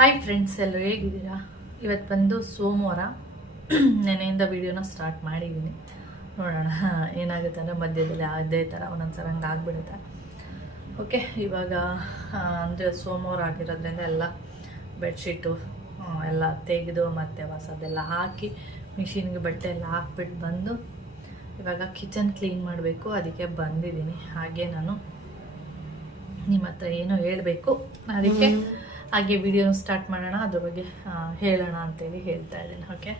Hi friends, ಎಲ್ಲರೂ ಹೇಗಿದ್ದೀರಾ? ಇವತ್ತು ಬಂದು ಸೋಮವಾರ. ನೆನೆಯಿಂದ ವೀಡಿಯೋನ ಸ್ಟಾರ್ಟ್ ಮಾಡಿದ್ದೀನಿ. ನೋಡೋಣ ಏನಾಗುತ್ತೆ ಅಂದರೆ ಮಧ್ಯದಲ್ಲಿ ಅದೇ ಥರ ಒಂದೊಂದ್ಸಲ ಹಂಗೆ ಆಗಿಬಿಡುತ್ತೆ. ಓಕೆ, ಇವಾಗ ಅಂದರೆ ಸೋಮವಾರ ಆಗಿರೋದ್ರಿಂದ ಎಲ್ಲ ಬೆಡ್ಶೀಟು ಎಲ್ಲ ತೆಗೆದು ಮತ್ತು ಹೊಸದೆಲ್ಲ ಹಾಕಿ ಮಿಷಿನ್ಗೆ ಬಟ್ಟೆ ಎಲ್ಲ ಹಾಕ್ಬಿಟ್ಟು ಬಂದು ಇವಾಗ ಕಿಚನ್ ಕ್ಲೀನ್ ಮಾಡಬೇಕು. ಅದಕ್ಕೆ ಬಂದಿದ್ದೀನಿ. ಹಾಗೆ ನಾನು ನಿಮ್ಮ ಹತ್ರ ಏನೋ ಹೇಳಬೇಕು, ಅದಕ್ಕೆ ಹಾಗೆ ವಿಡಿಯೋನ ಸ್ಟಾರ್ಟ್ ಮಾಡೋಣ, ಅದ್ರ ಬಗ್ಗೆ ಹೇಳೋಣ ಅಂತೇಳಿ ಹೇಳ್ತಾ ಇದ್ದೀನಿ. ಓಕೆ,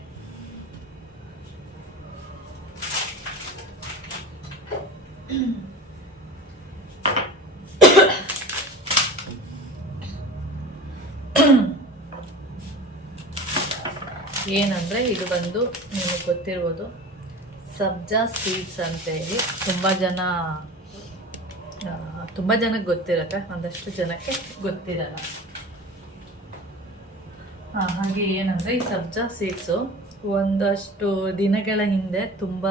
ಏನಂದರೆ ಇದು ಬಂದು ನಿಮಗೆ ಗೊತ್ತಿರ್ಬೋದು, ಸಬ್ಜಾ ಸೀಡ್ಸ್ ಅಂತೇಳಿ ತುಂಬ ಜನಕ್ಕೆ ಗೊತ್ತಿರುತ್ತೆ, ಒಂದಷ್ಟು ಜನಕ್ಕೆ ಗೊತ್ತಿರಲ್ಲ. ಹಾಗೆ ಏನಂದರೆ ಈ ಸಬ್ಜಾ ಸೀಡ್ಸು ಒಂದಷ್ಟು ದಿನಗಳ ಹಿಂದೆ ತುಂಬ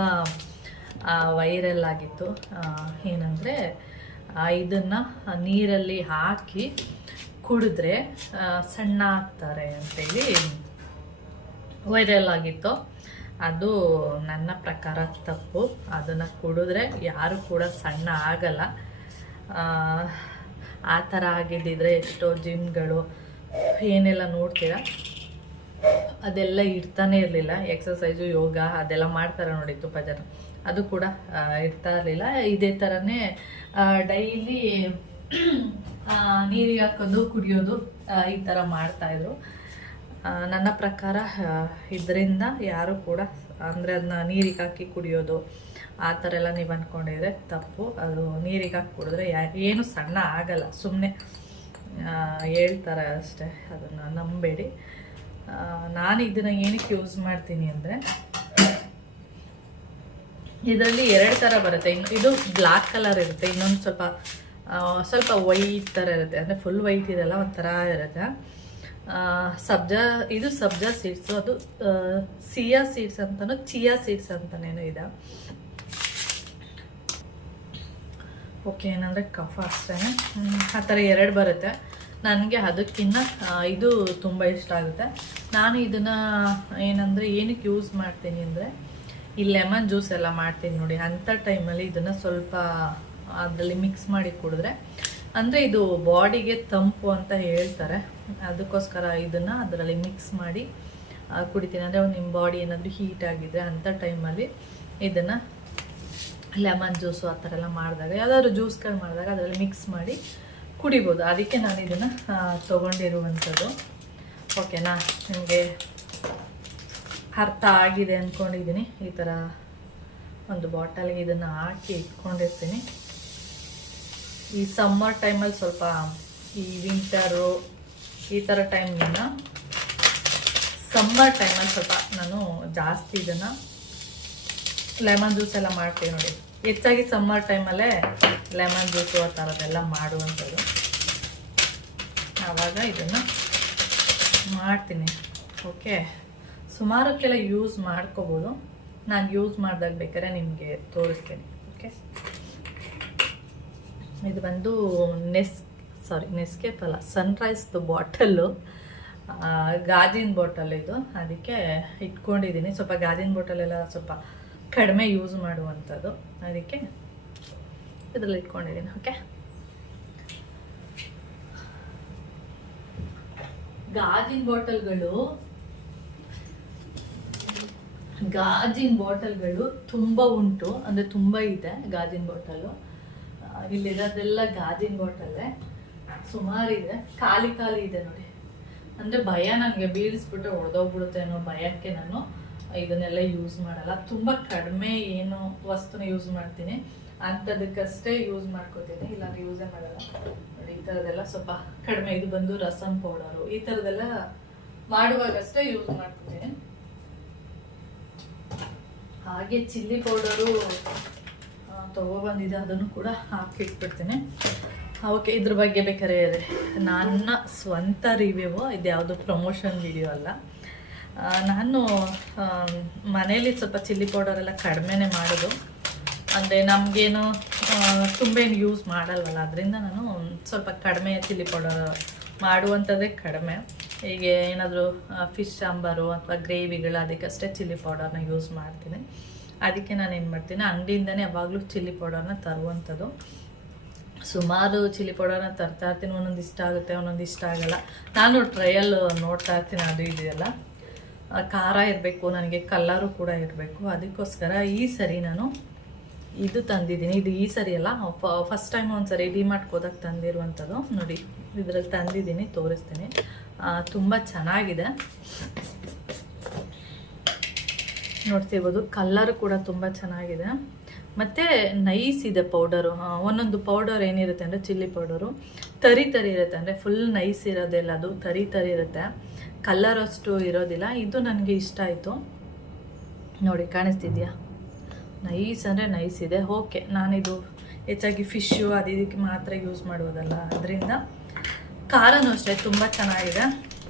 ವೈರಲ್ ಆಗಿತ್ತು. ಏನಂದರೆ ಇದನ್ನು ನೀರಲ್ಲಿ ಹಾಕಿ ಕುಡಿದ್ರೆ ಸಣ್ಣ ಆಗ್ತಾರೆ ಅಂತೇಳಿ ವೈರಲ್ ಆಗಿತ್ತು. ಅದು ನನ್ನ ಪ್ರಕಾರ ತಪ್ಪು. ಅದನ್ನು ಕುಡಿದ್ರೆ ಯಾರು ಕೂಡ ಸಣ್ಣ ಆಗಲ್ಲ. ಆ ಥರ ಆಗಿದ್ದಿದ್ರೆ ಎಷ್ಟೋ ಜಿಮ್ಗಳು ಏನೆಲ್ಲ ನೋಡ್ತೀರಾ ಅದೆಲ್ಲ ಇರ್ತಾನೆ ಇರಲಿಲ್ಲ. ಎಕ್ಸಸೈಸು, ಯೋಗ ಅದೆಲ್ಲ ಮಾಡ್ತಾರೆ ನೋಡಿ ತುಂಬ ಜನ, ಅದು ಕೂಡ ಇರ್ತಾ ಇರಲಿಲ್ಲ. ಇದೇ ಥರನೇ ಡೈಲಿ ನೀರಿಗೆ ಹಾಕೋದು, ಕುಡಿಯೋದು, ಈ ಥರ ಮಾಡ್ತಾಯಿದ್ರು. ನನ್ನ ಪ್ರಕಾರ ಇದರಿಂದ ಯಾರು ಕೂಡ ಅಂದರೆ ಅದನ್ನ ನೀರಿಗೆ ಹಾಕಿ ಕುಡಿಯೋದು ಆ ಥರ ಎಲ್ಲ ನೀವು ಅಂದ್ಕೊಂಡಿದ್ರೆ ತಪ್ಪು. ಅದು ನೀರಿಗೆ ಹಾಕಿ ಕುಡಿದ್ರೆ ಏನು ಸಣ್ಣ ಆಗಲ್ಲ, ಸುಮ್ಮನೆ ಹೇಳ್ತಾರೆ ಅಷ್ಟೇ, ಅದನ್ನು ನಂಬೇಡಿ. ನಾನು ಇದನ್ನು ಏನಕ್ಕೆ ಯೂಸ್ ಮಾಡ್ತೀನಿ ಅಂದರೆ, ಇದರಲ್ಲಿ 2 ಥರ ಬರುತ್ತೆ. ಇದು ಬ್ಲ್ಯಾಕ್ ಕಲರ್ ಇರುತ್ತೆ, ಇನ್ನೊಂದು ಸ್ವಲ್ಪ ವೈಟ್ ಥರ ಇರುತ್ತೆ. ಅಂದರೆ ಫುಲ್ ವೈಟ್ ಇದೆಲ್ಲ ಒಂಥರ ಇರುತ್ತೆ. ಇದು ಸಬ್ಜಾ ಸೀಡ್ಸು, ಅದು ಸಿಯಾ ಸೀಡ್ಸ್ ಅಂತನೂ ಚಿಯಾ ಸೀಡ್ಸ್ ಅಂತನೇನು ಇದೆ. ಓಕೆ, ಏನಂದರೆ ಕಫ ಅಷ್ಟೇ. ಆ ಥರ 2 ಬರುತ್ತೆ. ನನಗೆ ಅದಕ್ಕಿಂತ ಇದು ತುಂಬ ಇಷ್ಟ ಆಗುತ್ತೆ. ನಾನು ಇದನ್ನು ಏನಂದರೆ ಏನಕ್ಕೆ ಯೂಸ್ ಮಾಡ್ತೀನಿ ಅಂದರೆ, ಈ ಲೆಮನ್ ಜ್ಯೂಸ್ ಎಲ್ಲ ಮಾಡ್ತೀನಿ ನೋಡಿ, ಅಂಥ ಟೈಮಲ್ಲಿ ಇದನ್ನು ಸ್ವಲ್ಪ ಅದರಲ್ಲಿ ಮಿಕ್ಸ್ ಮಾಡಿ ಕುಡಿದ್ರೆ, ಅಂದರೆ ಇದು ಬಾಡಿಗೆ ತಂಪು ಅಂತ ಹೇಳ್ತಾರೆ, ಅದಕ್ಕೋಸ್ಕರ ಇದನ್ನು ಅದರಲ್ಲಿ ಮಿಕ್ಸ್ ಮಾಡಿ ಕುಡಿತೀನಿ. ಅಂದರೆ ನಿಮ್ಮ ಬಾಡಿ ಏನಾದರೂ ಹೀಟ್ ಆಗಿದ್ರೆ ಅಂಥ ಟೈಮಲ್ಲಿ ಇದನ್ನು ಲೆಮನ್ ಜ್ಯೂಸು ಆ ಥರ ಎಲ್ಲ ಮಾಡಿದಾಗ, ಯಾವುದಾದ್ರು ಜ್ಯೂಸ್ಗಳು ಮಾಡಿದಾಗ ಅದರಲ್ಲಿ ಮಿಕ್ಸ್ ಮಾಡಿ ಕುಡಿಬೋದು. ಅದಕ್ಕೆ ನಾನು ಇದನ್ನು ತೊಗೊಂಡಿರುವಂಥದ್ದು. ಓಕೆನಾ, ನಿಮಗೆ ಅರ್ಥ ಆಗಿದೆ ಅಂದ್ಕೊಂಡಿದ್ದೀನಿ. ಈ ಥರ ಒಂದು ಬಾಟಲ್ಗೆ ಇದನ್ನು ಹಾಕಿ ಇಟ್ಕೊಂಡಿರ್ತೀನಿ. ಈ ಸಮ್ಮರ್ ಟೈಮಲ್ಲಿ ಸ್ವಲ್ಪ, ಈ ವಿಂಟರು ಈ ಥರ ಟೈಮ್ನ ಸಮ್ಮರ್ ಟೈಮಲ್ಲಿ ಸ್ವಲ್ಪ ನಾನು ಜಾಸ್ತಿ ಇದನ್ನು ಲೆಮನ್ ಜ್ಯೂಸ್ ಎಲ್ಲ ಮಾಡ್ತೀನಿ ನೋಡಿ. ಹೆಚ್ಚಾಗಿ ಸಮ್ಮರ್ ಟೈಮಲ್ಲೇ ಲೆಮನ್ ಜ್ಯೂಸು ಆ ಥರದ್ದೆಲ್ಲ ಮಾಡುವಂಥದ್ದು. ಆವಾಗ ಇದನ್ನು ಮಾಡ್ತೀನಿ. ಓಕೆ, ಸುಮಾರಕ್ಕೆಲ್ಲ ಯೂಸ್ ಮಾಡ್ಕೋಬೋದು. ನಾನು ಯೂಸ್ ಮಾಡಿದಾಗ ಬೇಕಾದ್ರೆ ನಿಮಗೆ ತೋರಿಸ್ತೀನಿ. ಓಕೆ, ಇದು ಬಂದು ನೆಸ್ಕೇಪ್ ಅಲ್ಲ, ಸನ್ರೈಸ್ದು ಬಾಟಲ್ಲು, ಗಾಜಿನ ಬಾಟಲ್ ಇದು. ಅದಕ್ಕೆ ಇಟ್ಕೊಂಡಿದ್ದೀನಿ. ಸ್ವಲ್ಪ ಗಾಜಿನ ಬಾಟಲೆಲ್ಲ ಸ್ವಲ್ಪ ಕಡಿಮೆ ಯೂಸ್ ಮಾಡುವಂಥದ್ದು, ಅದಕ್ಕೆ ಇದರಲ್ಲಿ ಇಟ್ಕೊಂಡಿದ್ದೀನಿ. ಓಕೆ, ಗಾಜಿನ ಬಾಟಲ್ಗಳು ತುಂಬ ಉಂಟು, ಅಂದರೆ ತುಂಬ ಇದೆ ಗಾಜಿನ ಬಾಟಲು. ಇಲ್ಲಿರೋದೆಲ್ಲ ಗಾಜಿನ ಬಾಟಲ್ಲೇ ಸುಮಾರಿದೆ, ಖಾಲಿ ಇದೆ ನೋಡಿ. ಅಂದರೆ ಭಯ, ನನಗೆ ಬೀಳಿಸ್ಬಿಟ್ಟು ಹೊಡೆದೋಗ್ಬಿಡುತ್ತೆ ಅನ್ನೋ ಭಯಕ್ಕೆ ನಾನು ಇದನ್ನೆಲ್ಲ ಯೂಸ್ ಮಾಡಲ್ಲ. ತುಂಬ ಕಡಿಮೆ ಏನು ವಸ್ತುನ ಯೂಸ್ ಮಾಡ್ತೀನಿ, ಅಂಥದಕ್ಕಷ್ಟೇ ಯೂಸ್ ಮಾಡ್ಕೋತೀನಿ, ಇಲ್ಲಾಂದ್ರೆ ಯೂಸೇ ಮಾಡಲ್ಲ ನೋಡಿ. ಈ ಥರದ್ದೆಲ್ಲ ಸ್ವಲ್ಪ ಕಡಿಮೆ. ಇದು ಬಂದು ರಸಮ್ ಪೌಡರು, ಈ ಥರದ್ದೆಲ್ಲ ಮಾಡುವಾಗಷ್ಟೇ ಯೂಸ್ ಮಾಡ್ಕೋತೀನಿ. ಹಾಗೆ ಚಿಲ್ಲಿ ಪೌಡರು ತೊಗೊಬಂದಿದೆ, ಅದನ್ನು ಕೂಡ ಹಾಕಿಟ್ಬಿಡ್ತೀನಿ. ಓಕೆ, ಇದ್ರ ಬಗ್ಗೆ ಬೇಕಾದ್ರೆ ನನ್ನ ಸ್ವಂತ ರಿವ್ಯೂ, ಇದು ಯಾವುದೋ ಪ್ರಮೋಷನ್ ವಿಡಿಯೋ ಅಲ್ಲ. ನಾನು ಮನೇಲಿ ಸ್ವಲ್ಪ ಚಿಲ್ಲಿ ಪೌಡರೆಲ್ಲ ಕಡಿಮೆನೇ ಮಾಡೋದು. ಅಂದರೆ ನಮಗೇನು ತುಂಬ ಏನು ಯೂಸ್ ಮಾಡಲ್ವಲ್ಲ, ಅದರಿಂದ ನಾನು ಸ್ವಲ್ಪ ಕಡಿಮೆ ಚಿಲ್ಲಿ ಪೌಡರ್ ಮಾಡುವಂಥದ್ದೇ ಕಡಿಮೆ. ಹೀಗೆ ಏನಾದರೂ ಫಿಶ್ ಸಾಂಬಾರು ಅಥವಾ ಗ್ರೇವಿಗಳು ಅದಕ್ಕಷ್ಟೇ ಚಿಲ್ಲಿ ಪೌಡರ್ನ ಯೂಸ್ ಮಾಡ್ತೀನಿ. ಅದಕ್ಕೆ ನಾನು ಏನು ಮಾಡ್ತೀನಿ, ಅಂಗಡಿಯಿಂದನೇ ಯಾವಾಗಲೂ ಚಿಲ್ಲಿ ಪೌಡರ್ನ ತರುವಂಥದ್ದು. ಸುಮಾರು ಚಿಲ್ಲಿ ಪೌಡರ್ನ ತರ್ತಾ ಇರ್ತೀನಿ, ಒಂದೊಂದು ಇಷ್ಟ ಆಗುತ್ತೆ, ಒಂದೊಂದು ಇಷ್ಟ ಆಗಲ್ಲ. ನಾನು ಟ್ರಯಲ್ ನೋಡ್ತಾ ಇರ್ತೀನಿ, ಅದು ಇದೆಯಲ್ಲ ಖಾರ ಇರಬೇಕು, ನನಗೆ ಕಲ್ಲರು ಕೂಡ ಇರಬೇಕು. ಅದಕ್ಕೋಸ್ಕರ ಈ ಸರಿ ನಾನು ಇದು ತಂದಿದ್ದೀನಿ. ಇದು ಈ ಸರಿ ಅಲ್ಲ, ಫಸ್ಟ್ ಟೈಮ್ ಒಂದು ಸರಿ ಡಿಮಾರ್ಟ್ಗೆ ಹೋದಾಗ ತಂದಿರುವಂಥದ್ದು. ನೋಡಿ ಇದರಲ್ಲಿ ತಂದಿದ್ದೀನಿ, ತೋರಿಸ್ತೀನಿ. ತುಂಬ ಚೆನ್ನಾಗಿದೆ, ನೋಡ್ತಿರ್ಬೋದು. ಕಲ್ಲರು ಕೂಡ ತುಂಬ ಚೆನ್ನಾಗಿದೆ ಮತ್ತು ನೈಸ್ ಇದೆ ಪೌಡರು. ಒಂದೊಂದು ಪೌಡರ್ ಏನಿರುತ್ತೆ ಅಂದರೆ ಚಿಲ್ಲಿ ಪೌಡರು ತರಿ ಇರುತ್ತೆ, ಅಂದರೆ ಫುಲ್ ನೈಸ್ ಇರೋದಿಲ್ಲ, ಅದು ತರಿ ಇರುತ್ತೆ, ಕಲ್ಲರ್ ಅಷ್ಟು ಇರೋದಿಲ್ಲ. ಇದು ನನಗೆ ಇಷ್ಟ ಆಯಿತು. ನೋಡಿ ಕಾಣಿಸ್ತಿದ್ಯಾ, ನೈಸ್ ಅಂದರೆ ನೈಸ್ ಇದೆ. ಓಕೆ, ನಾನಿದು ಹೆಚ್ಚಾಗಿ ಫಿಶ್ಶು ಅದು ಇದಕ್ಕೆ ಮಾತ್ರ ಯೂಸ್ ಮಾಡೋದಲ್ಲ, ಅದರಿಂದ ಖಾರನೂ ಅಷ್ಟೇ ತುಂಬ ಚೆನ್ನಾಗಿದೆ.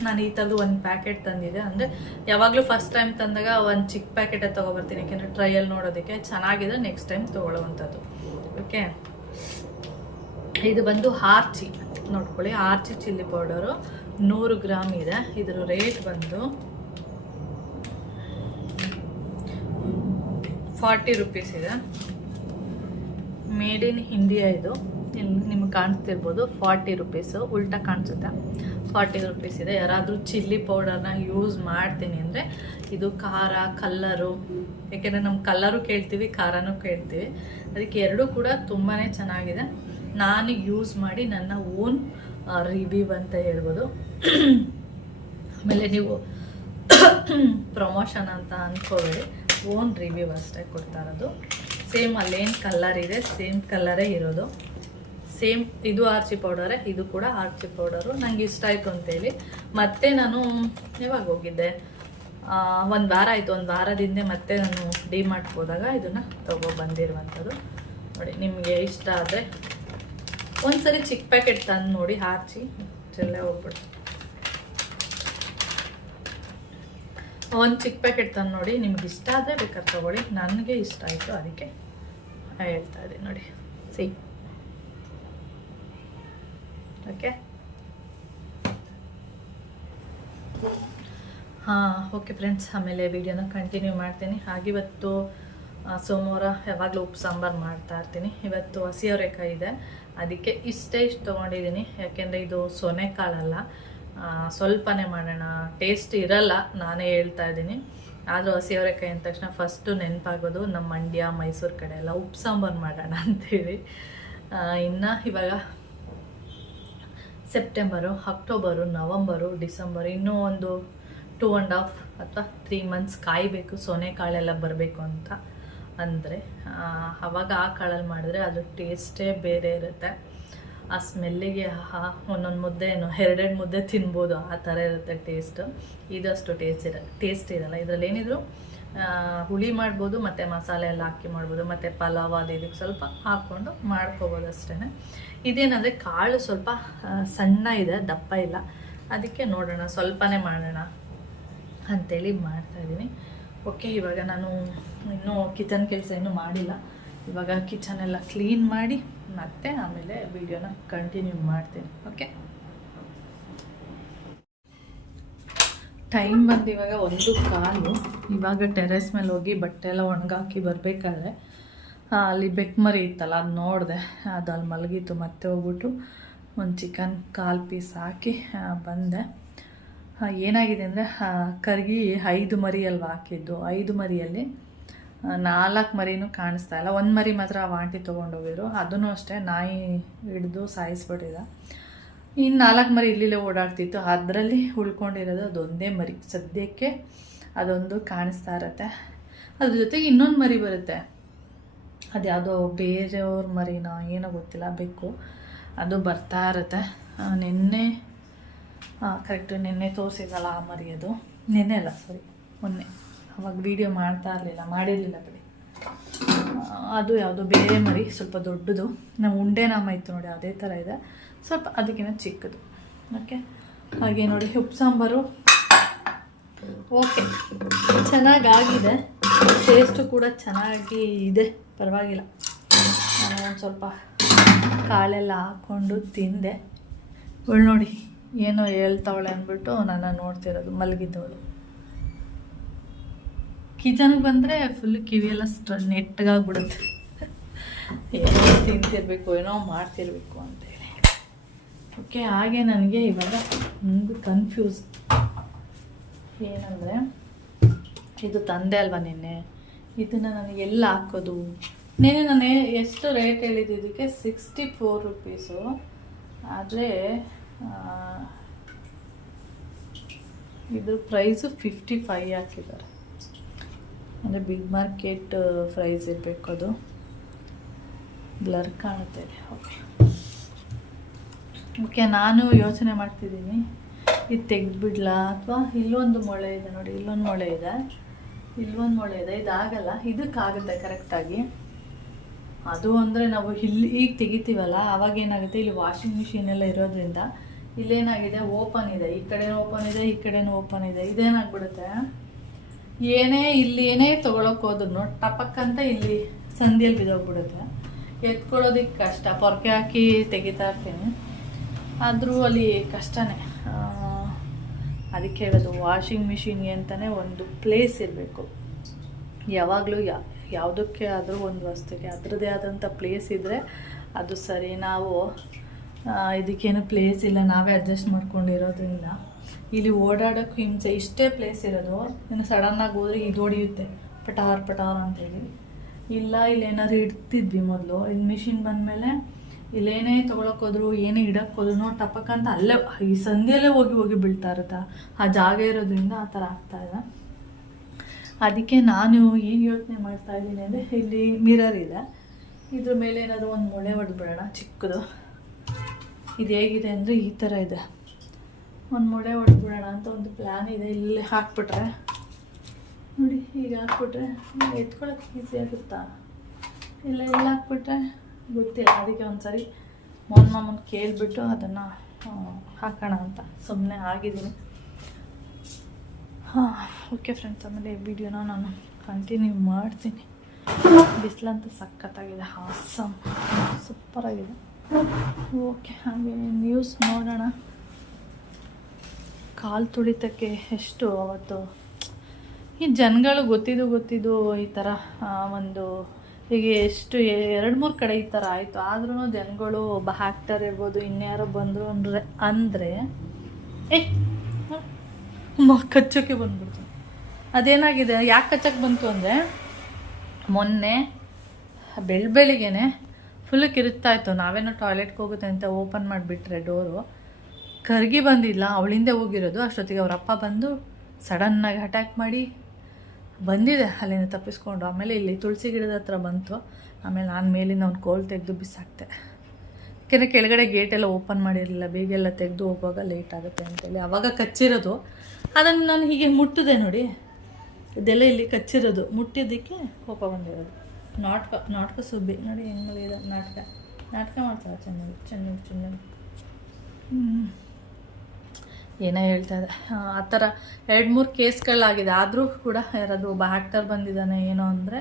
ನಾನು ಈ ಥರದ್ದು ಒಂದು ಪ್ಯಾಕೆಟ್ ತಂದಿದ್ದೆ, ಅಂದರೆ ಯಾವಾಗಲೂ ಫಸ್ಟ್ ಟೈಮ್ ತಂದಾಗ ಒಂದು ಚಿಕ್ಕ ಪ್ಯಾಕೆಟೇ ತೊಗೊಬರ್ತೀನಿ, ಯಾಕೆಂದರೆ ಟ್ರಯಲ್ ನೋಡೋದಕ್ಕೆ ಚೆನ್ನಾಗಿದೆ, ನೆಕ್ಸ್ಟ್ ಟೈಮ್ ತೊಗೊಳ್ಳೋವಂಥದ್ದು. ಓಕೆ, ಇದು ಬಂದು ಆರ್ಚಿ ನೋಡ್ಕೊಳ್ಳಿ, ಆರ್ಚಿ ಚಿಲ್ಲಿ ಪೌಡರು 100 ಗ್ರಾಮ್ ಇದೆ. ಇದರ ರೇಟ್ ಬಂದು 40 ರೂಪೀಸ್ ಇದೆ. ಮೇಡ್ ಇನ್ ಇಂಡಿಯಾ ಇದು. ನಿಮ್ಗೆ ಕಾಣಿಸ್ತಿರ್ಬೋದು 40 ರೂಪೀಸು, ಉಲ್ಟಾ ಕಾಣಿಸುತ್ತೆ. 40 ರೂಪೀಸ್ ಇದೆ. ಯಾರಾದರೂ ಚಿಲ್ಲಿ ಪೌಡರ್ನ ಯೂಸ್ ಮಾಡ್ತೀನಿ ಅಂದರೆ ಇದು ಖಾರ ಕಲ್ಲರು, ಯಾಕೆಂದರೆ ನಮ್ಮ ಕಲ್ಲರು ಕೇಳ್ತೀವಿ, ಖಾರನೂ ಕೇಳ್ತೀವಿ, ಅದಕ್ಕೆ ಎರಡೂ ಕೂಡ ತುಂಬಾ ಚೆನ್ನಾಗಿದೆ. ನಾನು ಯೂಸ್ ಮಾಡಿ ನನ್ನ ಓನ್ ರಿವ್ಯೂ ಅಂತ ಹೇಳ್ಬೋದು. ಆಮೇಲೆ ನೀವು ಪ್ರಮೋಷನ್ ಅಂತ ಅಂದ್ಕೋಬೇಡಿ, ಓನ್ ರಿವ್ಯೂ ಅಷ್ಟೇ ಕೊಡ್ತಾ ಇರೋದು. ಸೇಮ್ ಅಲ್ಲೇನು ಕಲ್ಲರ್ ಇದೆ ಸೇಮ್ ಕಲ್ಲರೇ ಇರೋದು. ಸೇಮ್ ಇದು ಆರ್ಚಿ ಪೌಡರೇ, ಇದು ಕೂಡ ಆರ್ಚಿ ಪೌಡರು. ನನಗೆ ಇಷ್ಟ ಆಯಿತು ಅಂತೇಳಿ ಮತ್ತೆ ನಾನು ಯಾವಾಗ ಹೋಗಿದ್ದೆ, ಒಂದು ವಾರ ಆಯಿತು, ಒಂದು ವಾರದಿಂದ ಮತ್ತೆ ನಾನು ಡಿಮಾರ್ಟ್ಗೆ ಹೋದಾಗ ಇದನ್ನು ತೊಗೊಬಂದಿರುವಂಥದ್ದು. ನೋಡಿ, ನಿಮಗೆ ಇಷ್ಟ ಆದರೆ ಒಂದ್ಸರಿ ಚಿಕ್ಕ ಪ್ಯಾಕೆಟ್ ತಂದು ನೋಡಿ, ಆರ್ಚಿ ಚೆಲ್ಲೇ ಹೋಗ್ಬಿಟ್ಟು ಒಂದು ಚಿಕ್ಕ ಪ್ಯಾಕೆಟ್ ತಂದು ನೋಡಿ, ನಿಮ್ಗೆ ಇಷ್ಟ ಆದರೆ ಬೇಕಾದ್ರೆ ತೊಗೊಳ್ಳಿ. ನನಗೆ ಇಷ್ಟ ಆಯಿತು, ಅದಕ್ಕೆ ಹೇಳ್ತಾ ಇದ್ದೀನಿ. ನೋಡಿ ಸಿ, ಓಕೆ. ಓಕೆ ಫ್ರೆಂಡ್ಸ್, ಆಮೇಲೆ ವಿಡಿಯೋನ ಕಂಟಿನ್ಯೂ ಮಾಡ್ತೀನಿ. ಹಾಗಿವತ್ತು ಸೋಮವಾರ ಯಾವಾಗಲೂ ಉಪ್ಪು ಸಾಂಬಾರು ಮಾಡ್ತಾ ಇರ್ತೀನಿ. ಇವತ್ತು ಹಸಿ ಅವರೆಕಾಯಿ ಇದೆ, ಅದಕ್ಕೆ ಇಷ್ಟು ತೊಗೊಂಡಿದ್ದೀನಿ. ಯಾಕೆಂದರೆ ಇದು ಸೊನೆಕಾಳಲ್ಲ, ಸ್ವಲ್ಪನೇ ಮಾಡೋಣ, ಟೇಸ್ಟ್ ಇರಲ್ಲ, ನಾನೇ ಹೇಳ್ತಾ ಇದ್ದೀನಿ. ಆದರೂ ಹಸಿ ಅವರೆಕಾಯಿ ಅಂದ ತಕ್ಷಣ ಫಸ್ಟು ನೆನಪಾಗೋದು ನಮ್ಮ ಮಂಡ್ಯ ಮೈಸೂರು ಕಡೆ ಎಲ್ಲ ಉಪ್ಪು ಸಾಂಬಾರು ಮಾಡೋಣ ಅಂಥೇಳಿ. ಇನ್ನು ಇವಾಗ ಸೆಪ್ಟೆಂಬರು, ಅಕ್ಟೋಬರು, ನವಂಬರು, ಡಿಸೆಂಬರು, ಇನ್ನೂ ಒಂದು 2.5 ಅಥವಾ 3 ಮಂತ್ಸ್ ಕಾಯಬೇಕು ಸೊನೆಕಾಳೆಲ್ಲ ಬರಬೇಕು ಅಂತ ಅಂದರೆ. ಆವಾಗ ಆ ಕಾಳಲ್ಲಿ ಮಾಡಿದ್ರೆ ಅದು ಟೇಸ್ಟೇ ಬೇರೆ ಇರುತ್ತೆ. ಆ ಸ್ಮೆಲ್ಲಿಗೆ ಒಂದೊಂದು ಮುದ್ದೆ ಏನು 2 ಮುದ್ದೆ ತಿನ್ಬೋದು, ಆ ಥರ ಇರುತ್ತೆ ಟೇಸ್ಟು. ಇದಷ್ಟು ಟೇಸ್ಟ್ ಇರಲ್ಲ. ಇದರಲ್ಲಿ ಏನಿದ್ರು ಹುಳಿ ಮಾಡ್ಬೋದು, ಮತ್ತು ಮಸಾಲೆ ಎಲ್ಲ ಹಾಕಿ ಮಾಡ್ಬೋದು, ಮತ್ತು ಪಲಾವ್ ಅದು ಇದಕ್ಕೆ ಸ್ವಲ್ಪ ಹಾಕ್ಕೊಂಡು ಮಾಡ್ಕೋಬೋದು ಅಷ್ಟೇ. ಇದೇನಂದರೆ ಕಾಳು ಸ್ವಲ್ಪ ಸಣ್ಣ ಇದೆ, ದಪ್ಪ ಇಲ್ಲ, ಅದಕ್ಕೆ ನೋಡೋಣ ಸ್ವಲ್ಪನೇ ಮಾಡೋಣ ಅಂಥೇಳಿ ಮಾಡ್ತಾಯಿದ್ದೀನಿ. ಓಕೆ, ಇವಾಗ ನಾನು ಇನ್ನೂ ಕಿಚನ್ ಕೆಲಸ ಇನ್ನೂ ಮಾಡಿಲ್ಲ. ಇವಾಗ ಕಿಚನ್ ಎಲ್ಲ ಕ್ಲೀನ್ ಮಾಡಿ ಮತ್ತೆ ಆಮೇಲೆ ವಿಡಿಯೋನ ಕಂಟಿನ್ಯೂ ಮಾಡ್ತೀನಿ. ಓಕೆ, ಟೈಮ್ ಬಂದು ಇವಾಗ 1:15. ಇವಾಗ ಟೆರೆಸ್ ಮೇಲೆ ಹೋಗಿ ಬಟ್ಟೆ ಎಲ್ಲ ಒಣಗಾಕಿ ಬರಬೇಕಾದ್ರೆ ಅಲ್ಲಿ ಬೆಕ್ಮರಿ ಇತ್ತಲ್ಲ, ಅದು ನೋಡಿದೆ, ಅದು ಅಲ್ಲಿ ಮಲಗಿತ್ತು. ಮತ್ತೆ ಹೋಗ್ಬಿಟ್ಟು ಒಂದು ಚಿಕನ್ 1/4 ಪೀಸ್ ಹಾಕಿ ಬಂದೆ. ಏನಾಗಿದೆ ಅಂದರೆ ಕರ್ಗಿ 5 ಮರಿ ಅಲ್ವಾ ಹಾಕಿದ್ದು, 5 ಮರಿಯಲ್ಲಿ 4 ಮರಿನೂ ಕಾಣಿಸ್ತಾ ಇಲ್ಲ. 1 ಮರಿ ಮಾತ್ರ ಆ ಆಂಟಿ ತೊಗೊಂಡೋಗಿದ್ರು, ಅದನ್ನು ಅಷ್ಟೇ ನಾಯಿ ಹಿಡಿದು ಸಾಯಿಸ್ಬಿಟ್ಟಿದೆ. ಇನ್ನು 4 ಮರಿ ಇಲ್ಲಿಲ್ಲೇ ಓಡಾಡ್ತಿತ್ತು, ಅದರಲ್ಲಿ ಉಳ್ಕೊಂಡಿರೋದು ಅದೊಂದೇ ಮರಿ ಸದ್ಯಕ್ಕೆ, ಅದೊಂದು ಕಾಣಿಸ್ತಾ ಇರುತ್ತೆ. ಅದ್ರ ಜೊತೆಗೆ ಇನ್ನೊಂದು ಮರಿ ಬರುತ್ತೆ, ಅದು ಯಾವುದೋ ಬೇರೆಯವ್ರ ಮರಿನೋ ಏನೋ ಗೊತ್ತಿಲ್ಲ, ಬೇಕು, ಅದು ಬರ್ತಾ ಇರುತ್ತೆ. ನಿನ್ನೆ ಕರೆಕ್ಟು ನಿನ್ನೆ ತೋರಿಸಿದಲ್ಲ ಆ ಮರಿ, ಅದು ನಿನ್ನೆ ಅಲ್ಲ ಸಾರಿ ಮೊನ್ನೆ, ಅವಾಗ ವೀಡಿಯೋ ಮಾಡಿರಲಿಲ್ಲ ಬಿಡಿ. ಅದು ಯಾವುದೋ ಬೇರೆ ಮರಿ, ಸ್ವಲ್ಪ ದೊಡ್ಡದು, ನಮ್ಮ ಉಂಡೆ ನಾಮ ಇತ್ತು ನೋಡಿ, ಅದೇ ಥರ ಇದೆ, ಸ್ವಲ್ಪ ಅದಕ್ಕಿಂತ ಚಿಕ್ಕದು. ಓಕೆ, ಹಾಗೆ ನೋಡಿ ಉಪ್ಪು ಸಾಂಬಾರು ಓಕೆ ಚೆನ್ನಾಗಾಗಿದೆ, ಟೇಸ್ಟು ಕೂಡ ಚೆನ್ನಾಗಿ ಇದೆ, ಪರವಾಗಿಲ್ಲ. ನಾನು ಒಂದು ಸ್ವಲ್ಪ ಕಾಳೆಲ್ಲ ಹಾಕ್ಕೊಂಡು ತಿಂದೆ. ನೋಡಿ ಏನೋ ಹೇಳ್ತಾವಳೆ ಅಂದ್ಬಿಟ್ಟು ನನ್ನ ನೋಡ್ತಿರೋದು ಮಲಗಿದ್ದವಳು. ಕಿಚನ್ಗೆ ಬಂದರೆ ಫುಲ್ ಕಿವಿಯೆಲ್ಲ ನೆಟ್ಟಗಾಗ್ಬಿಡುತ್ತೆ. ಏನೋ ತಿಂತಿರ್ಬೇಕು, ಏನೋ ಮಾಡ್ತಿರ್ಬೇಕು ಅಂತೇಳಿ. ಓಕೆ, ಹಾಗೆ ನನಗೆ ಇವಾಗ ಒಂದು ಕನ್ಫ್ಯೂಸ್ ಏನಂದರೆ, ಇದು ತಂದೆ ಅಲ್ವಾ ನಿನ್ನೆ, ಇದನ್ನು ನನಗೆ ಎಲ್ಲ ಹಾಕೋದು. ನೆನೆ ನಾನು ಎಷ್ಟು ರೇಟ್ ಹೇಳಿದ್ದಕ್ಕೆ 64 ರುಪೀಸು, ಆದರೆ ಇದ್ರ ಪ್ರೈಸು 55 ಹಾಕಿದ್ದಾರೆ. ಅಂದರೆ ಬಿಗ್ ಮಾರ್ಕೆಟ್ ಪ್ರೈಸ್ ಇರಬೇಕು, ಅದು ಬ್ಲರ್ ಕಾಣುತ್ತೆ. ಓಕೆ, ನಾನು ಯೋಚನೆ ಮಾಡ್ತಿದ್ದೀನಿ ಇದು ತೆಗೆದುಬಿಡ್ಲಾ ಅಥವಾ ಇಲ್ಲೊಂದು ಮೊಳೆ ಇದೆ ನೋಡಿ, ಇಲ್ಲೊಂದು ಮೊಳೆ ಇದೆ, ಇದಾಗಲ್ಲ, ಇದಕ್ಕಾಗುತ್ತೆ ಕರೆಕ್ಟಾಗಿ. ಅದು ಅಂದರೆ ನಾವು ಈಗ ತೆಗಿತೀವಲ್ಲ, ಅವಾಗ ಏನಾಗುತ್ತೆ, ಇಲ್ಲಿ ವಾಷಿಂಗ್ ಮಿಷಿನ್ ಎಲ್ಲ ಇರೋದ್ರಿಂದ ಇಲ್ಲೇನಾಗಿದೆ, ಓಪನ್ ಇದೆ, ಈ ಕಡೆನೂ ಓಪನ್ ಇದೆ, ಈ ಕಡೆನೂ ಓಪನ್ ಇದೆ. ಇದೇನಾಗ್ಬಿಡುತ್ತೆ, ಏನೇ ತೊಗೊಳಕ್ಕೆ ಹೋದ್ರು ಟಪಕ್ಕಂತ ಇಲ್ಲಿ ಸಂದಿಯಲ್ಲಿ ಬಿದ್ದೋಗ್ಬಿಡುತ್ತೆ. ಎತ್ಕೊಳ್ಳೋದಕ್ಕೆ ಕಷ್ಟ, ಪೊರ್ಕೆ ಹಾಕಿ ತೆಗಿತಾ ಇರ್ತೀನಿ, ಆದರೂ ಅಲ್ಲಿ ಕಷ್ಟನೇ. ಅದಕ್ಕೆ ಹೇಳೋದು, ವಾಷಿಂಗ್ ಮಿಷಿನ್ಗೆ ಅಂತಲೇ ಒಂದು ಪ್ಲೇಸ್ ಇರಬೇಕು. ಯಾವಾಗಲೂ ಯಾವುದಕ್ಕೆ ಆದರೂ ಒಂದು ವಸ್ತುಗೆ ಅದರದ್ದೇ ಆದಂಥ ಪ್ಲೇಸ್ ಇದ್ದರೆ ಅದು ಸರಿ. ನಾವು ಇದಕ್ಕೇನು ಪ್ಲೇಸ್ ಇಲ್ಲ, ನಾವೇ ಅಡ್ಜಸ್ಟ್ ಮಾಡ್ಕೊಂಡಿರೋದ್ರಿಂದ ಇಲ್ಲಿ ಓಡಾಡೋಕ್ಕೂ ಹಿಂಸೆ. ಇಷ್ಟೇ ಪ್ಲೇಸ್ ಇರೋದು, ಇನ್ನು ಸಡನ್ನಾಗಿ ಹೋದರೆ ಇದು ಹೊಡಿಯುತ್ತೆ ಪಟಾರ್ ಅಂತೇಳಿ. ಇಲ್ಲ, ಇಲ್ಲೇನಾದ್ರು ಇಡ್ತಿದ್ವಿ ಮೊದಲು. ಇಲ್ಲಿ ಮಿಷಿನ್ ಬಂದಮೇಲೆ ಇಲ್ಲೇನೇ ತೊಗೊಳಕ್ಕೋದ್ರು, ಏನೇ ಇಡೋಕ್ಕೋದ್ರು ಟಪಕ್ಕಂತ ಅಲ್ಲೇ ಈ ಸಂಧಿಯಲ್ಲೇ ಹೋಗಿ ಬೀಳ್ತಾ ಇರುತ್ತಾ, ಆ ಜಾಗ ಇರೋದ್ರಿಂದ ಆ ಥರ ಆಗ್ತಾಯಿದೆ. ಅದಕ್ಕೆ ನಾನು ಏನು ಯೋಚನೆ ಮಾಡ್ತಾ ಇದ್ದೀನಿ ಅಂದರೆ, ಇಲ್ಲಿ ಮಿರರ್ ಇದೆ, ಇದ್ರ ಮೇಲೆ ಏನಾದರೂ ಒಂದು ಮೊಳೆ ಹೊಡೆದ್ಬಿಡೋಣ ಚಿಕ್ಕದು. ಇದು ಹೇಗಿದೆ ಅಂದರೆ ಈ ಥರ ಇದೆ, ಒಂದು ಮೊಳೆ ಹೊಡೆದ್ಬಿಡೋಣ ಅಂತ ಒಂದು ಪ್ಲ್ಯಾನ್ ಇದೆ. ಇಲ್ಲಿ ಹಾಕ್ಬಿಟ್ರೆ ನೋಡಿ, ಈಗ ಹಾಕ್ಬಿಟ್ರೆ ಎತ್ಕೊಳ್ಳೋಕೆ ಈಸಿ ಆಗುತ್ತಾ, ಇಲ್ಲ ಹಾಕ್ಬಿಟ್ರೆ ಗೊತ್ತಿಲ್ಲ. ಅದಕ್ಕೆ ಒಂದು ಸರಿ ಮಾಮೂನ್ ಕೇಳಿಬಿಟ್ಟು ಅದನ್ನು ಹಾಕೋಣ ಅಂತ ಸುಮ್ಮನೆ ಆಗಿದ್ದೀನಿ. ಓಕೆ ಫ್ರೆಂಡ್ಸ್, ಆಮೇಲೆ ಈ ವಿಡಿಯೋನ ನಾನು ಕಂಟಿನ್ಯೂ ಮಾಡ್ತೀನಿ. ಬಿಸಿಲಂತೂ ಸಖತ್ತಾಗಿದೆ, ಆಸಮ್, ಸೂಪರಾಗಿದೆ. ಓಕೆ, ಹಾಗೆ ನ್ಯೂಸ್ ನೋಡೋಣ. ಕಾಲು ತುಳಿತಕ್ಕೆ ಎಷ್ಟು ಅವತ್ತು ಈ ಜನಗಳು ಗೊತ್ತಿದ್ದು ಈ ಥರ ಒಂದು ಹೀಗೆ ಎಷ್ಟು 2-3 ಕಡೆ ಈ ಥರ ಆಯಿತು. ಆದ್ರೂ ಜನಗಳು ಹಾಕ್ತಾರೆ ಇರ್ಬೋದು, ಇನ್ಯಾರೋ ಬಂದರು ಅಂದರೆ ಕಚ್ಚೋಕ್ಕೆ ಬಂದ್ಬಿಡ್ತು. ಅದೇನಾಗಿದೆ, ಯಾಕೆ ಕಚ್ಚಕ್ಕೆ ಬಂತು ಅಂದರೆ, ಮೊನ್ನೆ ಬೆಳಿಗ್ಗೆನೆ ಫುಲ್ಲು ಕಿರುತ್ತಾಯಿತು. ನಾವೇನೋ ಟಾಯ್ಲೆಟ್ಗೆ ಹೋಗುತ್ತೆ ಅಂತ ಓಪನ್ ಮಾಡಿಬಿಟ್ರೆ ಡೋರು, ಕರ್ಗಿ ಬಂದಿಲ್ಲ, ಅವಳಿಂದೆ ಹೋಗಿರೋದು. ಅಷ್ಟೊತ್ತಿಗೆ ಅವ್ರ ಅಪ್ಪ ಬಂದು ಸಡನ್ನಾಗಿ ಅಟ್ಯಾಕ್ ಮಾಡಿ ಬಂದಿದೆ, ಅಲ್ಲಿಂದ ತಪ್ಪಿಸ್ಕೊಂಡು. ಆಮೇಲೆ ಇಲ್ಲಿ ತುಳಸಿ ಗಿಡದ ಹತ್ರ ಬಂತು. ಆಮೇಲೆ ನಾನು ಮೇಲಿಂದ ಒಂದು ಕೋಲ್ ತೆಗೆದು ಬಿಸಾಕ್ತೆ. ಯಾಕೆಂದರೆ ಕೆಳಗಡೆ ಗೇಟೆಲ್ಲ ಓಪನ್ ಮಾಡಿರಲಿಲ್ಲ, ಬೇಗೆಲ್ಲ ತೆಗೆದು ಹೋಗುವಾಗ ಲೇಟ್ ಆಗುತ್ತೆ ಅಂತೇಳಿ. ಆವಾಗ ಕಚ್ಚಿರೋದು, ಅದನ್ನು ನಾನು ಹೀಗೆ ಮುಟ್ಟಿದೆ ನೋಡಿ, ಇದೆಲ್ಲ ಇಲ್ಲಿ ಕಚ್ಚಿರೋದು, ಮುಟ್ಟಿದ್ದಕ್ಕೆ ಕೋಪ ಬಂದಿರೋದು. ನಾಟಕ ಸುಬ್ಬಿ ನೋಡಿ, ಹೆಂಗೆ ಇದೆ ನಾಟಕ ಮಾಡ್ತಾಳೆ ಚೆನ್ನಾಗಿ. ಏನೋ ಹೇಳ್ತಾಯಿದ್ದೆ, ಆ ಥರ 2-3 ಕೇಸ್ಗಳಾಗಿದೆ. ಆದರೂ ಕೂಡ ಯಾರಾದರೂ ಒಬ್ಬ ಆ್ಯಕ್ಟರ್ ಬಂದಿದ್ದಾನೆ ಏನೋ ಅಂದರೆ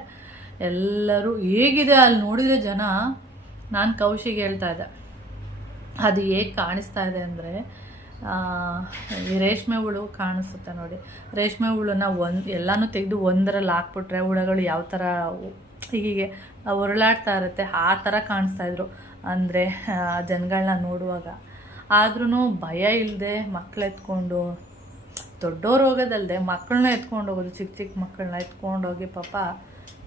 ಎಲ್ಲರೂ ಹೇಗಿದೆ ಅಲ್ಲಿ ನೋಡಿದರೆ ಜನ. ನಾನು ಕೌಶಿಗೆ ಹೇಳ್ತಾ ಇದ್ದೆ, ಅದು ಹೇಗೆ ಕಾಣಿಸ್ತಾ ಇದೆ ಅಂದರೆ, ಈ ರೇಷ್ಮೆ ಹುಳು ಕಾಣಿಸುತ್ತೆ ನೋಡಿ, ರೇಷ್ಮೆ ಹುಳನ್ನ ಎಲ್ಲನೂ ತೆಗೆದು ಒಂದರಲ್ಲಿ ಹಾಕ್ಬಿಟ್ರೆ ಹುಳಗಳು ಯಾವ ಥರ ಹೀಗೆ ಹೊರಳಾಡ್ತಾ ಇರುತ್ತೆ, ಆ ಥರ ಕಾಣಿಸ್ತಾಯಿದ್ರು ಅಂದರೆ ಜನಗಳನ್ನ ನೋಡುವಾಗ. ಆದ್ರೂ ಭಯ ಇಲ್ಲದೆ ಮಕ್ಕಳು ಎತ್ಕೊಂಡು, ದೊಡ್ಡವ್ರು ಹೋಗೋದಲ್ಲದೆ ಮಕ್ಕಳನ್ನ ಎತ್ಕೊಂಡು ಹೋಗೋದು, ಚಿಕ್ಕ ಮಕ್ಕಳನ್ನ ಎತ್ಕೊಂಡೋಗಿ ಪಾಪ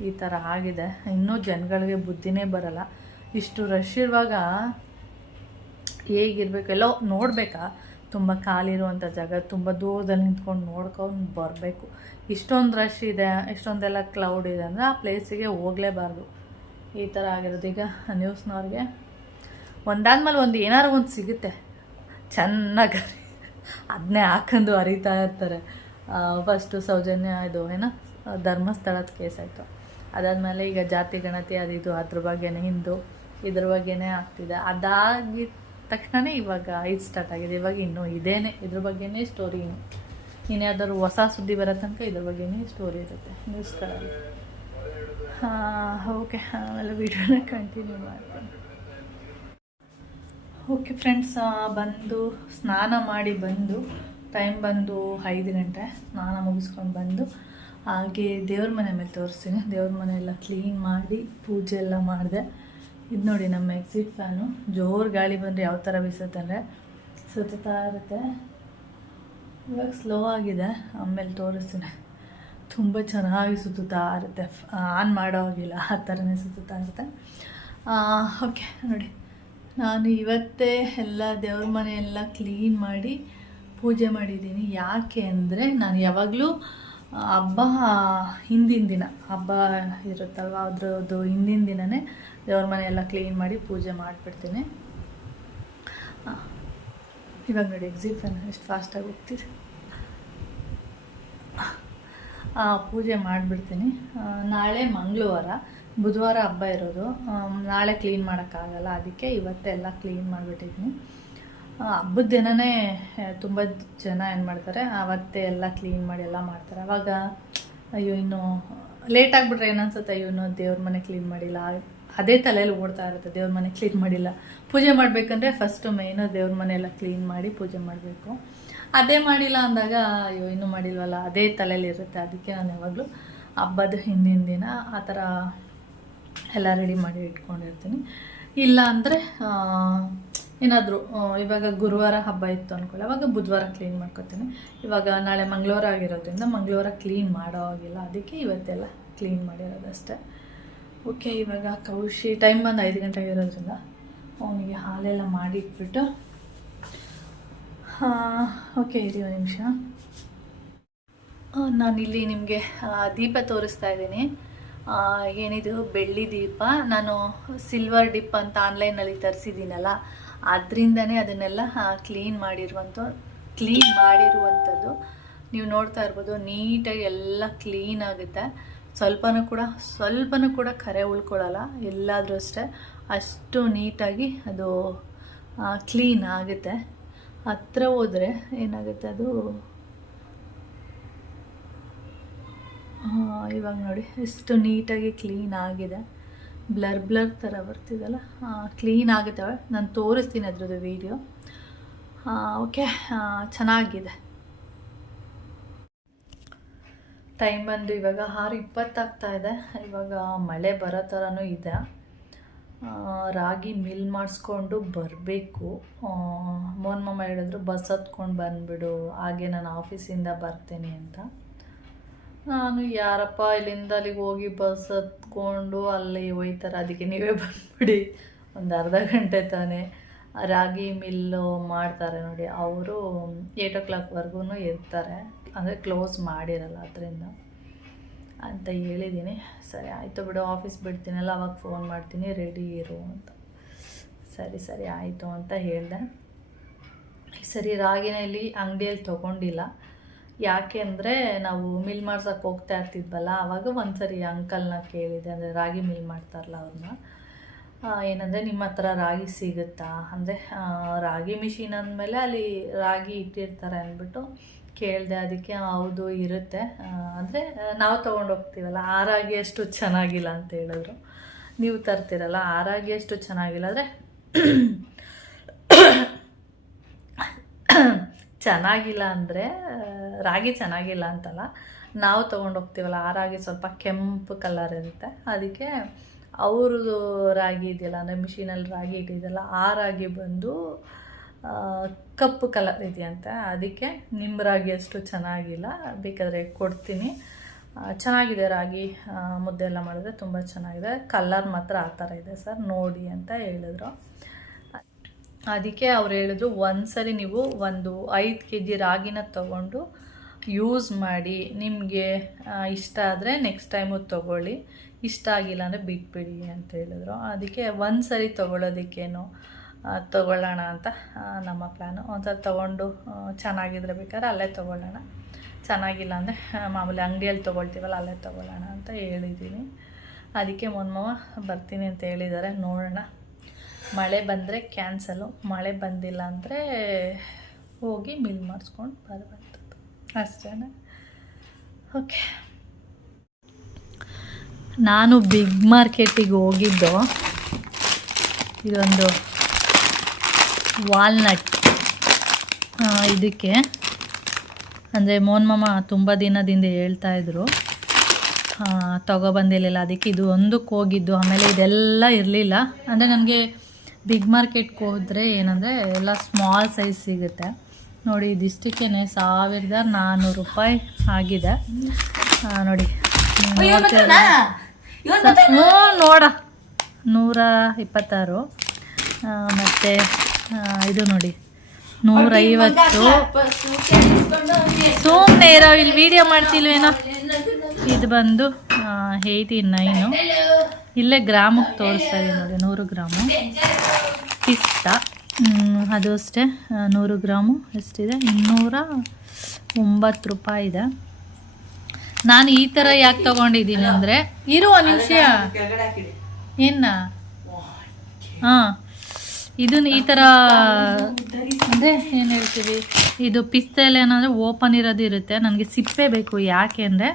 ಈ ಥರ ಆಗಿದೆ. ಇನ್ನೂ ಜನಗಳಿಗೆ ಬುದ್ಧಿನೇ ಬರಲ್ಲ. ಇಷ್ಟು ರಶ್ ಇರುವಾಗ ಹೇಗಿರ್ಬೇಕು, ಎಲ್ಲೋ ನೋಡಬೇಕಾ, ತುಂಬ ಖಾಲಿರುವಂಥ ಜಾಗ, ತುಂಬ ದೂರದಲ್ಲಿ ನಿಂತ್ಕೊಂಡು ನೋಡ್ಕೊಂಡು ಬರಬೇಕು. ಇಷ್ಟೊಂದು ರಶ್ ಇದೆ, ಇಷ್ಟೊಂದೆಲ್ಲ ಕ್ಲೌಡ್ ಇದೆ ಅಂದರೆ ಆ ಪ್ಲೇಸಿಗೆ ಹೋಗಲೇಬಾರ್ದು. ಈ ಥರ ಆಗಿರೋದು. ಈಗ ನ್ಯೂಸ್ನವ್ರಿಗೆ ಒಂದಾದ್ಮೇಲೆ ಒಂದು ಏನಾರು ಒಂದು ಸಿಗುತ್ತೆ ಚೆನ್ನಾಗಿ, ಅದನ್ನೇ ಹಾಕೊಂಡು ಹರಿತಾ ಇರ್ತಾರೆ. ಫಸ್ಟು ಸೌಜನ್ಯ ಇದು ಧರ್ಮಸ್ಥಳದ ಕೇಸ್ ಆಯಿತು, ಅದಾದಮೇಲೆ ಈಗ ಜಾತಿ ಗಣತಿ ಅದು ಅದ್ರ ಬಗ್ಗೆನೇ ಇದ್ರ ಬಗ್ಗೆನೇ ಆಗ್ತಿದೆ. ಅದಾಗಿದ್ದ ತಕ್ಷಣವೇ ಇವಾಗ ಇದು ಸ್ಟಾರ್ಟ್ ಆಗಿದೆ. ಇವಾಗ ಇನ್ನೂ ಇದೇನೆ, ಇದ್ರ ಬಗ್ಗೆನೇ ಸ್ಟೋರಿ. ಇನ್ಯಾವ್ದಾದ್ರು ಹೊಸ ಸುದ್ದಿ ಬರೋ ತನಕ ಇದ್ರ ಬಗ್ಗೆನೇ ಸ್ಟೋರಿ ಇರುತ್ತೆ ನ್ಯೂಸ್ಗಳಲ್ಲಿ. ಓಕೆ, ಆಮೇಲೆ ವಿಡಿಯೋನ ಕಂಟಿನ್ಯೂ ಮಾಡ್ತೀನಿ. ಓಕೆ ಫ್ರೆಂಡ್ಸ್, ಬಂದು ಸ್ನಾನ ಮಾಡಿ ಬಂದು ಟೈಮ್ ಬಂದು 5 ಗಂಟೆ. ಸ್ನಾನ ಮುಗಿಸ್ಕೊಂಡು ಬಂದು ಹಾಗೆ ದೇವ್ರ ಮನೆ ಮೇಲೆ ತೋರಿಸ್ತೀನಿ. ದೇವ್ರ ಮನೆ ಎಲ್ಲ ಕ್ಲೀನ್ ಮಾಡಿ ಪೂಜೆ ಎಲ್ಲ ಮಾಡಿದೆ. ಇದು ನೋಡಿ ನಮ್ಮ ಎಕ್ಸಿಟ್ ಫ್ಯಾನು. ಜೋರು ಗಾಳಿ ಬಂದರೆ ಯಾವ ಥರ ಬೀಸುತ್ತಂದರೆ ಸುತ್ತಾ ಇರುತ್ತೆ. ಇವಾಗ ಸ್ಲೋ ಆಗಿದೆ, ಆಮೇಲೆ ತೋರಿಸ್ತೀನಿ. ತುಂಬ ಚೆನ್ನಾಗಿ ಸುತ್ತಾ ಇರುತ್ತೆ, ಆನ್ ಮಾಡೋ ಹಾಗಿಲ್ಲ, ಆ ಥರನೇ ಸುತ್ತಾ ಇರುತ್ತೆ. ಓಕೆ ನೋಡಿ, ನಾನು ಇವತ್ತೇ ಎಲ್ಲ ದೇವ್ರ ಮನೆ ಎಲ್ಲ ಕ್ಲೀನ್ ಮಾಡಿ ಪೂಜೆ ಮಾಡಿದ್ದೀನಿ. ಯಾಕೆ ಅಂದರೆ ನಾನು ಯಾವಾಗಲೂ ಹಬ್ಬ ಹಿಂದಿನ ದಿನ ಹಬ್ಬ ಇರುತ್ತಲ್ವ, ಅದ್ರದ್ದು ಹಿಂದಿನ ದಿನವೇ ದೇವ್ರ ಮನೆ ಎಲ್ಲ ಕ್ಲೀನ್ ಮಾಡಿ ಪೂಜೆ ಮಾಡಿಬಿಡ್ತೀನಿ. ಇವಾಗ ನೋಡಿ ಎಕ್ಸಿಟ್ ಫ್ಯಾನ್ ಎಷ್ಟು ಫಾಸ್ಟಾಗಿ ಹೋಗ್ತಿದೆ. ಪೂಜೆ ಮಾಡಿಬಿಡ್ತೀನಿ. ನಾಳೆ ಮಂಗಳವಾರ, ಬುಧವಾರ ಹಬ್ಬ ಇರೋದು. ನಾಳೆ ಕ್ಲೀನ್ ಮಾಡೋಕ್ಕಾಗಲ್ಲ, ಅದಕ್ಕೆ ಇವತ್ತೆಲ್ಲ ಕ್ಲೀನ್ ಮಾಡಿಬಿಟ್ಟಿದ್ದೀನಿ. ಹಬ್ಬದ ದಿನವೇ ತುಂಬ ಜನ ಏನು ಮಾಡ್ತಾರೆ, ಅವತ್ತೇ ಎಲ್ಲ ಕ್ಲೀನ್ ಮಾಡಿ ಎಲ್ಲ ಮಾಡ್ತಾರೆ. ಆವಾಗ ಅಯ್ಯೋ ಇನ್ನೂ ಲೇಟ್ ಆಗಿಬಿಟ್ರೆ ಏನನ್ಸುತ್ತೆ, ಅಯ್ಯೋ ಇನ್ನೂ ದೇವ್ರ ಮನೆ ಕ್ಲೀನ್ ಮಾಡಿಲ್ಲ, ಅದೇ ತಲೆಯಲ್ಲಿ ಓಡ್ತಾ ಇರುತ್ತೆ. ದೇವ್ರ ಮನೆ ಕ್ಲೀನ್ ಮಾಡಿಲ್ಲ, ಪೂಜೆ ಮಾಡಬೇಕಂದ್ರೆ ಫಸ್ಟು ಮೇಯ್ನು ದೇವ್ರ ಮನೆ ಎಲ್ಲ ಕ್ಲೀನ್ ಮಾಡಿ ಪೂಜೆ ಮಾಡಬೇಕು. ಅದೇ ಮಾಡಿಲ್ಲ ಅಂದಾಗ ಅಯ್ಯೋ ಇನ್ನೂ ಮಾಡಿಲ್ವಲ್ಲ, ಅದೇ ತಲೆಯಲ್ಲಿರುತ್ತೆ. ಅದಕ್ಕೆ ನಾನು ಯಾವಾಗಲೂ ಹಬ್ಬದ ಹಿಂದಿನ ದಿನ ಆ ಥರ ಎಲ್ಲ ರೆಡಿ ಮಾಡಿ ಇಟ್ಕೊಂಡಿರ್ತೀನಿ. ಇಲ್ಲ ಅಂದರೆ ಏನಾದರೂ ಇವಾಗ ಗುರುವಾರ ಹಬ್ಬ ಇತ್ತು ಅಂದ್ಕೊಳ್ಳಿ, ಅವಾಗ ಬುಧವಾರ ಕ್ಲೀನ್ ಮಾಡ್ಕೊತೀನಿ. ಇವಾಗ ನಾಳೆ ಮಂಗಳವಾರ ಆಗಿರೋದ್ರಿಂದ ಮಂಗಳವಾರ ಕ್ಲೀನ್ ಮಾಡೋ ಆಗಿಲ್ಲ, ಅದಕ್ಕೆ ಇವತ್ತೆಲ್ಲ ಕ್ಲೀನ್ ಮಾಡಿರೋದಷ್ಟೇ. ಓಕೆ, ಇವಾಗ ಕೌಶಿ ಟೈಮ್ ಬಂದು 5 ಗಂಟೆಗೆ ಇರೋದ್ರಿಂದ ಅವನಿಗೆ ಹಾಲೆಲ್ಲ ಮಾಡಿಟ್ಬಿಟ್ಟು ಓಕೆ ಇರಿ ಒಂದು ನಿಮಿಷ. ನಾನಿಲ್ಲಿ ನಿಮಗೆ ದೀಪ ತೋರಿಸ್ತಾ ಇದ್ದೀನಿ. ಏನಿದು ಬೆಳ್ಳಿ ದೀಪ, ನಾನು ಸಿಲ್ವರ್ ಡಿಪ್ ಅಂತ ಆನ್ಲೈನಲ್ಲಿ ತರಿಸಿದ್ದೀನಲ್ಲ, ಅದರಿಂದನೇ ಅದನ್ನೆಲ್ಲ ಕ್ಲೀನ್ ಮಾಡಿರುವಂಥದ್ದು. ನೀವು ನೋಡ್ತಾ ಇರ್ಬೋದು, ನೀಟಾಗಿ ಎಲ್ಲ ಕ್ಲೀನ್ ಆಗುತ್ತೆ. ಸ್ವಲ್ಪನೂ ಕೂಡ ಕರೆ ಉಳ್ಕೊಳ್ಳಲ್ಲ, ಎಲ್ಲಾದರೂ ಅಷ್ಟೇ ಅಷ್ಟು ನೀಟಾಗಿ ಅದು ಕ್ಲೀನ್ ಆಗುತ್ತೆ. ಹತ್ರ ಹೋದರೆ ಏನಾಗುತ್ತೆ ಅದು, ಇವಾಗ ನೋಡಿ ಎಷ್ಟು ನೀಟಾಗಿ ಕ್ಲೀನ್ ಆಗಿದೆ. ಬ್ಲರ್ ಥರ ಬರ್ತಿದಲ್ಲ, ಕ್ಲೀನ್ ಆಗುತ್ತೆ. ನಾನು ತೋರಿಸ್ತೀನಿ ಅದ್ರದ್ದು ವೀಡಿಯೋ. ಓಕೆ, ಚೆನ್ನಾಗಿದೆ. ಟೈಮ್ ಬಂದು ಇವಾಗ 6:20 ಆಗ್ತಾ ಇದೆ. ಇವಾಗ ಮಳೆ ಬರೋ ಥರನೂ ಇದೆ. ರಾಗಿ ಮಿಲ್ ಮಾಡಿಸ್ಕೊಂಡು ಬರಬೇಕು. ಮೋಹನ್ ಮಾಮ ಹೇಳಿದ್ರು ಬಸ್ ಹತ್ಕೊಂಡು ಬಂದುಬಿಡು, ಹಾಗೆ ನಾನು ಆಫೀಸಿಂದ ಬರ್ತೀನಿ ಅಂತ. ನಾನು ಯಾರಪ್ಪ ಇಲ್ಲಿಂದ ಅಲ್ಲಿಗೆ ಹೋಗಿ ಬಸ್ ಹತ್ಕೊಂಡು ಅಲ್ಲಿ ಹೋಯ್ತಾರೆ, ಅದಕ್ಕೆ ನೀವೇ ಬಂದುಬಿಡಿ, ಒಂದು ಅರ್ಧ ಗಂಟೆ ತಾನೇ. ರಾಗಿ ಮಿಲ್ಲು ಮಾಡ್ತಾರೆ ನೋಡಿ, ಅವರು 8 o'clockವರೆಗೂ ಇರ್ತಾರೆ, ಅಂದರೆ ಕ್ಲೋಸ್ ಮಾಡಿರಲ್ಲ ಅದರಿಂದ ಅಂತ ಹೇಳಿದ್ದೀನಿ. ಸರಿ ಆಯಿತು ಬಿಡು, ಆಫೀಸ್ ಬಿಡ್ತೀನಲ್ಲ ಅವಾಗ ಫೋನ್ ಮಾಡ್ತೀನಿ, ರೆಡಿ ಇರು ಅಂತ. ಸರಿ ಆಯಿತು ಅಂತ ಹೇಳಿದೆ. ಈ ಸರಿ ರಾಗಿನ ಇಲ್ಲಿ ಅಂಗಡಿಯಲ್ಲಿ ತೊಗೊಂಡಿಲ್ಲ. ಯಾಕೆ ಅಂದರೆ ನಾವು ಮಿಲ್ ಮಾಡ್ಸೋಕ್ಕೆ ಹೋಗ್ತಾ ಇರ್ತಿದ್ವಲ್ಲ, ಆವಾಗ ಒಂದು ಸರಿ ಅಂಕಲ್ನ ಕೇಳಿದೆ, ಅಂದರೆ ರಾಗಿ ಮಿಲ್ ಮಾಡ್ತಾರಲ್ಲ ಅವ್ರನ್ನ, ಏನಂದರೆ ನಿಮ್ಮ ಹತ್ರ ರಾಗಿ ಸಿಗುತ್ತಾ ಅಂದರೆ, ರಾಗಿ ಮಿಷಿನ್ ಅಂದಮೇಲೆ ಅಲ್ಲಿ ರಾಗಿ ಇಟ್ಟಿರ್ತಾರೆ ಅಂದ್ಬಿಟ್ಟು ಕೇಳಿದೆ. ಅದಕ್ಕೆ ಹೌದು ಇರುತ್ತೆ, ಅಂದರೆ ನಾವು ತೊಗೊಂಡು ಹೋಗ್ತೀವಲ್ಲ ಆ ರಾಗಿ ಅಷ್ಟು ಚೆನ್ನಾಗಿಲ್ಲ ಅಂತ ಹೇಳಿದ್ರು. ನೀವು ತರ್ತೀರಲ್ಲ ಆ ರಾಗಿ ಅಷ್ಟು ಚೆನ್ನಾಗಿಲ್ಲ, ಅಂದರೆ ಚೆನ್ನಾಗಿಲ್ಲ ಅಂದರೆ ರಾಗಿ ಚೆನ್ನಾಗಿಲ್ಲ ಅಂತಲ್ಲ, ನಾವು ತೊಗೊಂಡು ಹೋಗ್ತೀವಲ್ಲ ಆ ರಾಗಿ ಸ್ವಲ್ಪ ಕೆಂಪು ಕಲರ್ ಇರುತ್ತೆ. ಅದಕ್ಕೆ ಅವ್ರದ್ದು ರಾಗಿ ಇದೆಯಲ್ಲ, ಅಂದರೆ ಮಿಷಿನಲ್ಲಿ ರಾಗಿ ಇಟ್ಟಿದ್ದಲ್ಲ ಆ ರಾಗಿ ಬಂದು ಕಪ್ಪು ಕಲರ್ ಇದೆಯಂತೆ. ಅದಕ್ಕೆ ನಿಮ್ಮ ರಾಗಿ ಅಷ್ಟು ಚೆನ್ನಾಗಿಲ್ಲ, ಬೇಕಾದರೆ ಕೊಡ್ತೀನಿ. ಚೆನ್ನಾಗಿದೆ ರಾಗಿ ಮುದ್ದೆ ಎಲ್ಲ ಮಾಡಿದ್ರೆ ತುಂಬ ಚೆನ್ನಾಗಿದೆ, ಕಲರ್ ಮಾತ್ರ ಆ ಥರ ಇದೆ ಸರ್ ನೋಡಿ ಅಂತ ಹೇಳಿದ್ರು. ಅದಕ್ಕೆ ಅವ್ರು ಹೇಳಿದ್ರು ಒಂದ್ಸರಿ ನೀವು ಒಂದು 5 kg ರಾಗಿನ ತೊಗೊಂಡು ಯೂಸ್ ಮಾಡಿ, ನಿಮಗೆ ಇಷ್ಟ ಆದರೆ ನೆಕ್ಸ್ಟ್ ಟೈಮು ತೊಗೊಳ್ಳಿ, ಇಷ್ಟ ಆಗಿಲ್ಲ ಅಂದರೆ ಬಿಟ್ಬಿಡಿ ಅಂತ ಹೇಳಿದ್ರು. ಅದಕ್ಕೆ ಒಂದು ಸರಿ ತೊಗೊಳ್ಳೋದಕ್ಕೇನು ತೊಗೊಳ್ಳೋಣ ಅಂತ ನಮ್ಮ ಪ್ಲ್ಯಾನು. ಒಂದ್ಸರಿ ತೊಗೊಂಡು ಚೆನ್ನಾಗಿದ್ರೆ ಬೇಕಾದ್ರೆ ಅಲ್ಲೇ ತೊಗೊಳ್ಳೋಣ, ಚೆನ್ನಾಗಿಲ್ಲ ಅಂದರೆ ಮಾಮೂಲಿ ಅಂಗಡಿಯಲ್ಲಿ ತೊಗೊಳ್ತೀವಲ್ಲ ಅಲ್ಲೇ ತೊಗೊಳ್ಳೋಣ ಅಂತ ಹೇಳಿದ್ದೀನಿ. ಅದಕ್ಕೆ ಮೊನ್ನೆ ಬರ್ತೀನಿ ಅಂತ ಹೇಳಿದ್ದಾರೆ, ನೋಡೋಣ. ಮಳೆ ಬಂದರೆ ಕ್ಯಾನ್ಸಲು, ಮಳೆ ಬಂದಿಲ್ಲ ಅಂದರೆ ಹೋಗಿ ಮಿಲ್ ಮಾಡಿಸ್ಕೊಂಡು ಬರುವಂಥದ್ದು ಅಷ್ಟೇ. ಓಕೆ, ನಾನು ಬಿಗ್ ಮಾರ್ಕೆಟಿಗೆ ಹೋಗಿದ್ದು, ಇದೊಂದು ವಾಲ್ನಟ್ ಇದಕ್ಕೆ ಅಂದರೆ ಮೋಹನ್ ಮಾಮ ತುಂಬ ದಿನದಿಂದ ಹೇಳ್ತಾಯಿದ್ರು ತೊಗೊಬಂದಿರಲಿಲ್ಲ, ಅದಕ್ಕೆ ಇದು ಒಂದಕ್ಕೆ ಹೋಗಿದ್ದು. ಆಮೇಲೆ ಇದೆಲ್ಲ ಇರಲಿಲ್ಲ. ಅಂದರೆ ನನಗೆ ಬಿಗ್ ಮಾರ್ಕೆಟ್ಗೆ ಹೋದರೆ ಏನಂದರೆ ಎಲ್ಲ ಸ್ಮಾಲ್ ಸೈಜ್ ಸಿಗುತ್ತೆ ನೋಡಿ. ಇದಿಷ್ಟಕ್ಕೇ 1400 ರೂಪಾಯಿ ಆಗಿದೆ ನೋಡಿ. ಹ್ಞೂ ನೋಡ 126. ಮತ್ತು ಇದು ನೋಡಿ 150. ಸುಮ್ಮನೆ ಇರೋ, ಇಲ್ಲಿ ವಿಡಿಯೋ ಮಾಡ್ತಿಲ್ವೇನೋ. ಇದು ಬಂದು 89. ಇಲ್ಲೇ ಗ್ರಾಮಿಗೆ ತೋರಿಸ್ತಾ ಇದೆ ನೋಡಿ, 100 ಗ್ರಾಮು ಪಿಸ್ತಾ. ಅದು ಅಷ್ಟೇ 100 ಗ್ರಾಮು ಎಷ್ಟಿದೆ, 209 ರೂಪಾಯಿ ಇದೆ. ನಾನು ಈ ಥರ ಯಾಕೆ ತೊಗೊಂಡಿದ್ದೀನಿ ಅಂದರೆ, ಇರುವ ನಿಮಿಷ ಏನ ಹಾಂ ಇದನ್ನು ಈ ಥರ ಅಂದರೆ ಏನು ಹೇಳ್ತೀವಿ, ಇದು ಪಿಸ್ತೆಲ್ಲ ಏನಂದರೆ ಓಪನ್ ಇರೋದು ಇರುತ್ತೆ. ನನಗೆ ಸಿಪ್ಪೆ ಬೇಕು. ಯಾಕೆ ಅಂದರೆ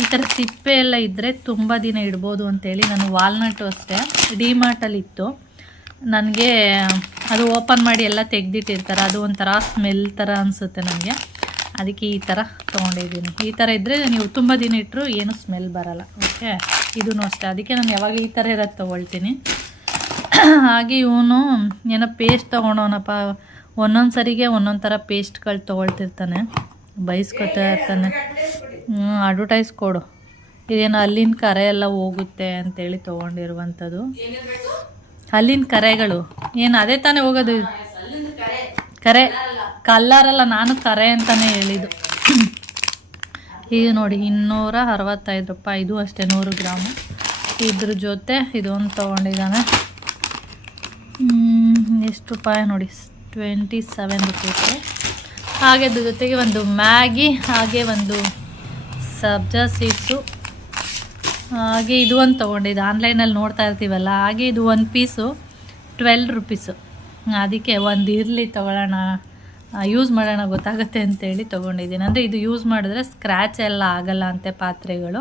ಈ ಥರ ಸಿಪ್ಪೆ ಎಲ್ಲ ಇದ್ದರೆ ತುಂಬ ದಿನ ಇಡ್ಬೋದು ಅಂತೇಳಿ. ನಾನು ವಾಲ್ನಟ್ಟು ಅಷ್ಟೇ ಡಿಮಾರ್ಟಲ್ಲಿತ್ತು, ನನಗೆ ಅದು ಓಪನ್ ಮಾಡಿ ಎಲ್ಲ ತೆಗೆದಿಟ್ಟಿರ್ತಾರೆ, ಅದು ಒಂಥರ ಸ್ಮೆಲ್ ಥರ ಅನಿಸುತ್ತೆ ನನಗೆ. ಅದಕ್ಕೆ ಈ ಥರ ತೊಗೊಂಡಿದ್ದೀನಿ. ಈ ಥರ ಇದ್ದರೆ ನೀವು ತುಂಬ ದಿನ ಇಟ್ಟರು ಏನು ಸ್ಮೆಲ್ ಬರೋಲ್ಲ. ಓಕೆ, ಇದೂ ಅಷ್ಟೇ. ಅದಕ್ಕೆ ನಾನು ಯಾವಾಗಲೂ ಈ ಥರ ಇರೋದು ತೊಗೊಳ್ತೀನಿ. ಹಾಗೆ ಇವನು ಏನೋ ಪೇಸ್ಟ್ ತೊಗೊಂಡವನಪ್ಪ, ಒಂದೊಂದು ಸರಿಗೆ ಒಂದೊಂದು ಥರ ಪೇಸ್ಟ್ಗಳು ತೊಗೊಳ್ತಿರ್ತಾನೆ, ಬೈಸ್ಕೊತಾ ಇರ್ತಾನೆ. ಅಡ್ವರ್ಟೈಸ್ ಕೊಡು, ಇದೇನು ಹಲ್ಲಿನ ಕರೆ ಎಲ್ಲ ಹೋಗುತ್ತೆ ಅಂತೇಳಿ ತೊಗೊಂಡಿರುವಂಥದ್ದು. ಹಲ್ಲಿನ ಕರೆಗಳು ಏನು ಅದೇ ತಾನೇ ಹೋಗೋದು, ಕರೆ ಕಲ್ಲರಲ್ಲ, ನಾನು ಕರೆ ಅಂತಲೇ ಹೇಳಿದ್ದು. ಇದು ನೋಡಿ 265 ರೂಪಾಯಿ. ಇದು ಅಷ್ಟೇ 100 ಗ್ರಾಮು. ಇದ್ರ ಜೊತೆ ಇದೊಂದು ತೊಗೊಂಡಿದ್ದಾನೆ. ಎಷ್ಟು ರೂಪಾಯಿ ನೋಡಿ, 27 ರೂಪಾಯಿ. ಹಾಗೆ ಅದ್ರ ಜೊತೆಗೆ ಒಂದು ಮ್ಯಾಗಿ, ಹಾಗೆ ಒಂದು ಸಬ್ಜಾ ಸೀಡ್ಸು, ಹಾಗೆ ಇದು ಒಂದು ತೊಗೊಂಡಿದ್ದು. ಆನ್ಲೈನಲ್ಲಿ ನೋಡ್ತಾ ಇರ್ತೀವಲ್ಲ, ಹಾಗೆ ಇದು ಒಂದು ಪೀಸು 12 ರೂಪೀಸು. ಅದಕ್ಕೆ ಒಂದು ಇರಲಿ ತೊಗೊಳ್ಳೋಣ, ಯೂಸ್ ಮಾಡೋಣ ಗೊತ್ತಾಗುತ್ತೆ ಅಂತೇಳಿ ತೊಗೊಂಡಿದ್ದೀನಿ. ಅಂದರೆ ಇದು ಯೂಸ್ ಮಾಡಿದ್ರೆ ಸ್ಕ್ರ್ಯಾಚ್ ಎಲ್ಲ ಆಗಲ್ಲ ಅಂತೆ ಪಾತ್ರೆಗಳು.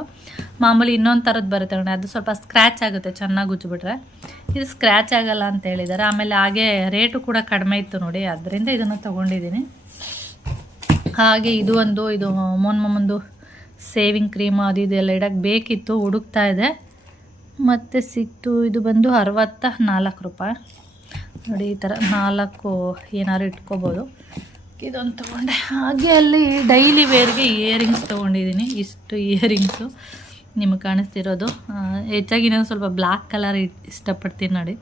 ಮಾಮೂಲಿ ಇನ್ನೊಂದು ಥರದ್ದು ಬರುತ್ತೆ ನೋಡಿ, ಅದು ಸ್ವಲ್ಪ ಸ್ಕ್ರ್ಯಾಚ್ ಆಗುತ್ತೆ ಚೆನ್ನಾಗಿ ಉಜ್ಜಿಬಿಟ್ರೆ, ಇದು ಸ್ಕ್ರ್ಯಾಚ್ ಆಗಲ್ಲ ಅಂತ ಹೇಳಿದ್ದಾರೆ. ಆಮೇಲೆ ಹಾಗೆ ರೇಟು ಕೂಡ ಕಡಿಮೆ ಇತ್ತು ನೋಡಿ, ಅದರಿಂದ ಇದನ್ನು ತೊಗೊಂಡಿದ್ದೀನಿ. ಹಾಗೆ ಇದು ಒಂದು, ಇದು ಮೋಹನ್ ಮಾಮಂದು ಸೇವಿಂಗ್ ಕ್ರೀಮು ಅದು ಇದೆಲ್ಲ ಇಡೋಕ್ಕೆ ಬೇಕಿತ್ತು, ಹುಡುಕ್ತಾ ಇದೆ, ಮತ್ತು ಸಿಕ್ತು. ಇದು ಬಂದು 64 ರೂಪಾಯಿ ನೋಡಿ. ಈ ಥರ 4 ಏನಾದ್ರು ಇಟ್ಕೋಬೋದು. ಇದೊಂದು ತೊಗೊಂಡೆ. ಹಾಗೆ ಅಲ್ಲಿ ಡೈಲಿ ವೇರ್ಗೆ ಇಯರಿಂಗ್ಸ್ ತೊಗೊಂಡಿದ್ದೀನಿ. ಇಷ್ಟು ಇಯರಿಂಗ್ಸು ನಿಮಗೆ ಕಾಣಿಸ್ತಿರೋದು. ಹೆಚ್ಚಾಗಿ ನಾನು ಸ್ವಲ್ಪ ಬ್ಲ್ಯಾಕ್ ಕಲರ್ ಇಷ್ಟಪಡ್ತೀನಿ ನೋಡಿ.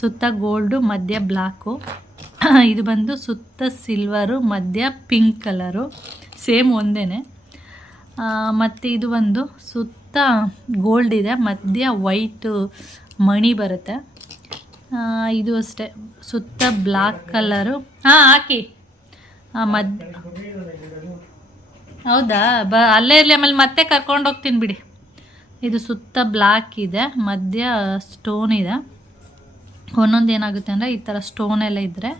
ಸುತ್ತ ಗೋಲ್ಡು, ಮಧ್ಯ ಬ್ಲ್ಯಾಕು. ಇದು ಬಂದು ಸುತ್ತ ಸಿಲ್ವರು, ಮಧ್ಯ ಪಿಂಕ್ ಕಲರು, ಸೇಮ್ ಒಂದೇ. ಮತ್ತು ಇದು ಒಂದು ಸುತ್ತ ಗೋಲ್ಡ್ ಇದೆ, ಮಧ್ಯ ವೈಟು ಮಣಿ ಬರುತ್ತೆ. ಇದು ಅಷ್ಟೇ ಸುತ್ತ ಬ್ಲ್ಯಾಕ್ ಕಲರು. ಹಾಂ ಹಾಕಿ ಹೌದಾ, ಅಲ್ಲೇ ಇರಲಿ, ಆಮೇಲೆ ಮತ್ತೆ ಕರ್ಕೊಂಡು ಹೋಗ್ತೀನಿ ಬಿಡಿ. ಇದು ಸುತ್ತ ಬ್ಲ್ಯಾಕ್ ಇದೆ, ಮಧ್ಯ ಸ್ಟೋನ್ ಇದೆ. ಒಂದೊಂದು ಏನಾಗುತ್ತೆ ಅಂದರೆ ಈ ಥರ ಸ್ಟೋನ್ ಎಲ್ಲ ಇದ್ದರೆ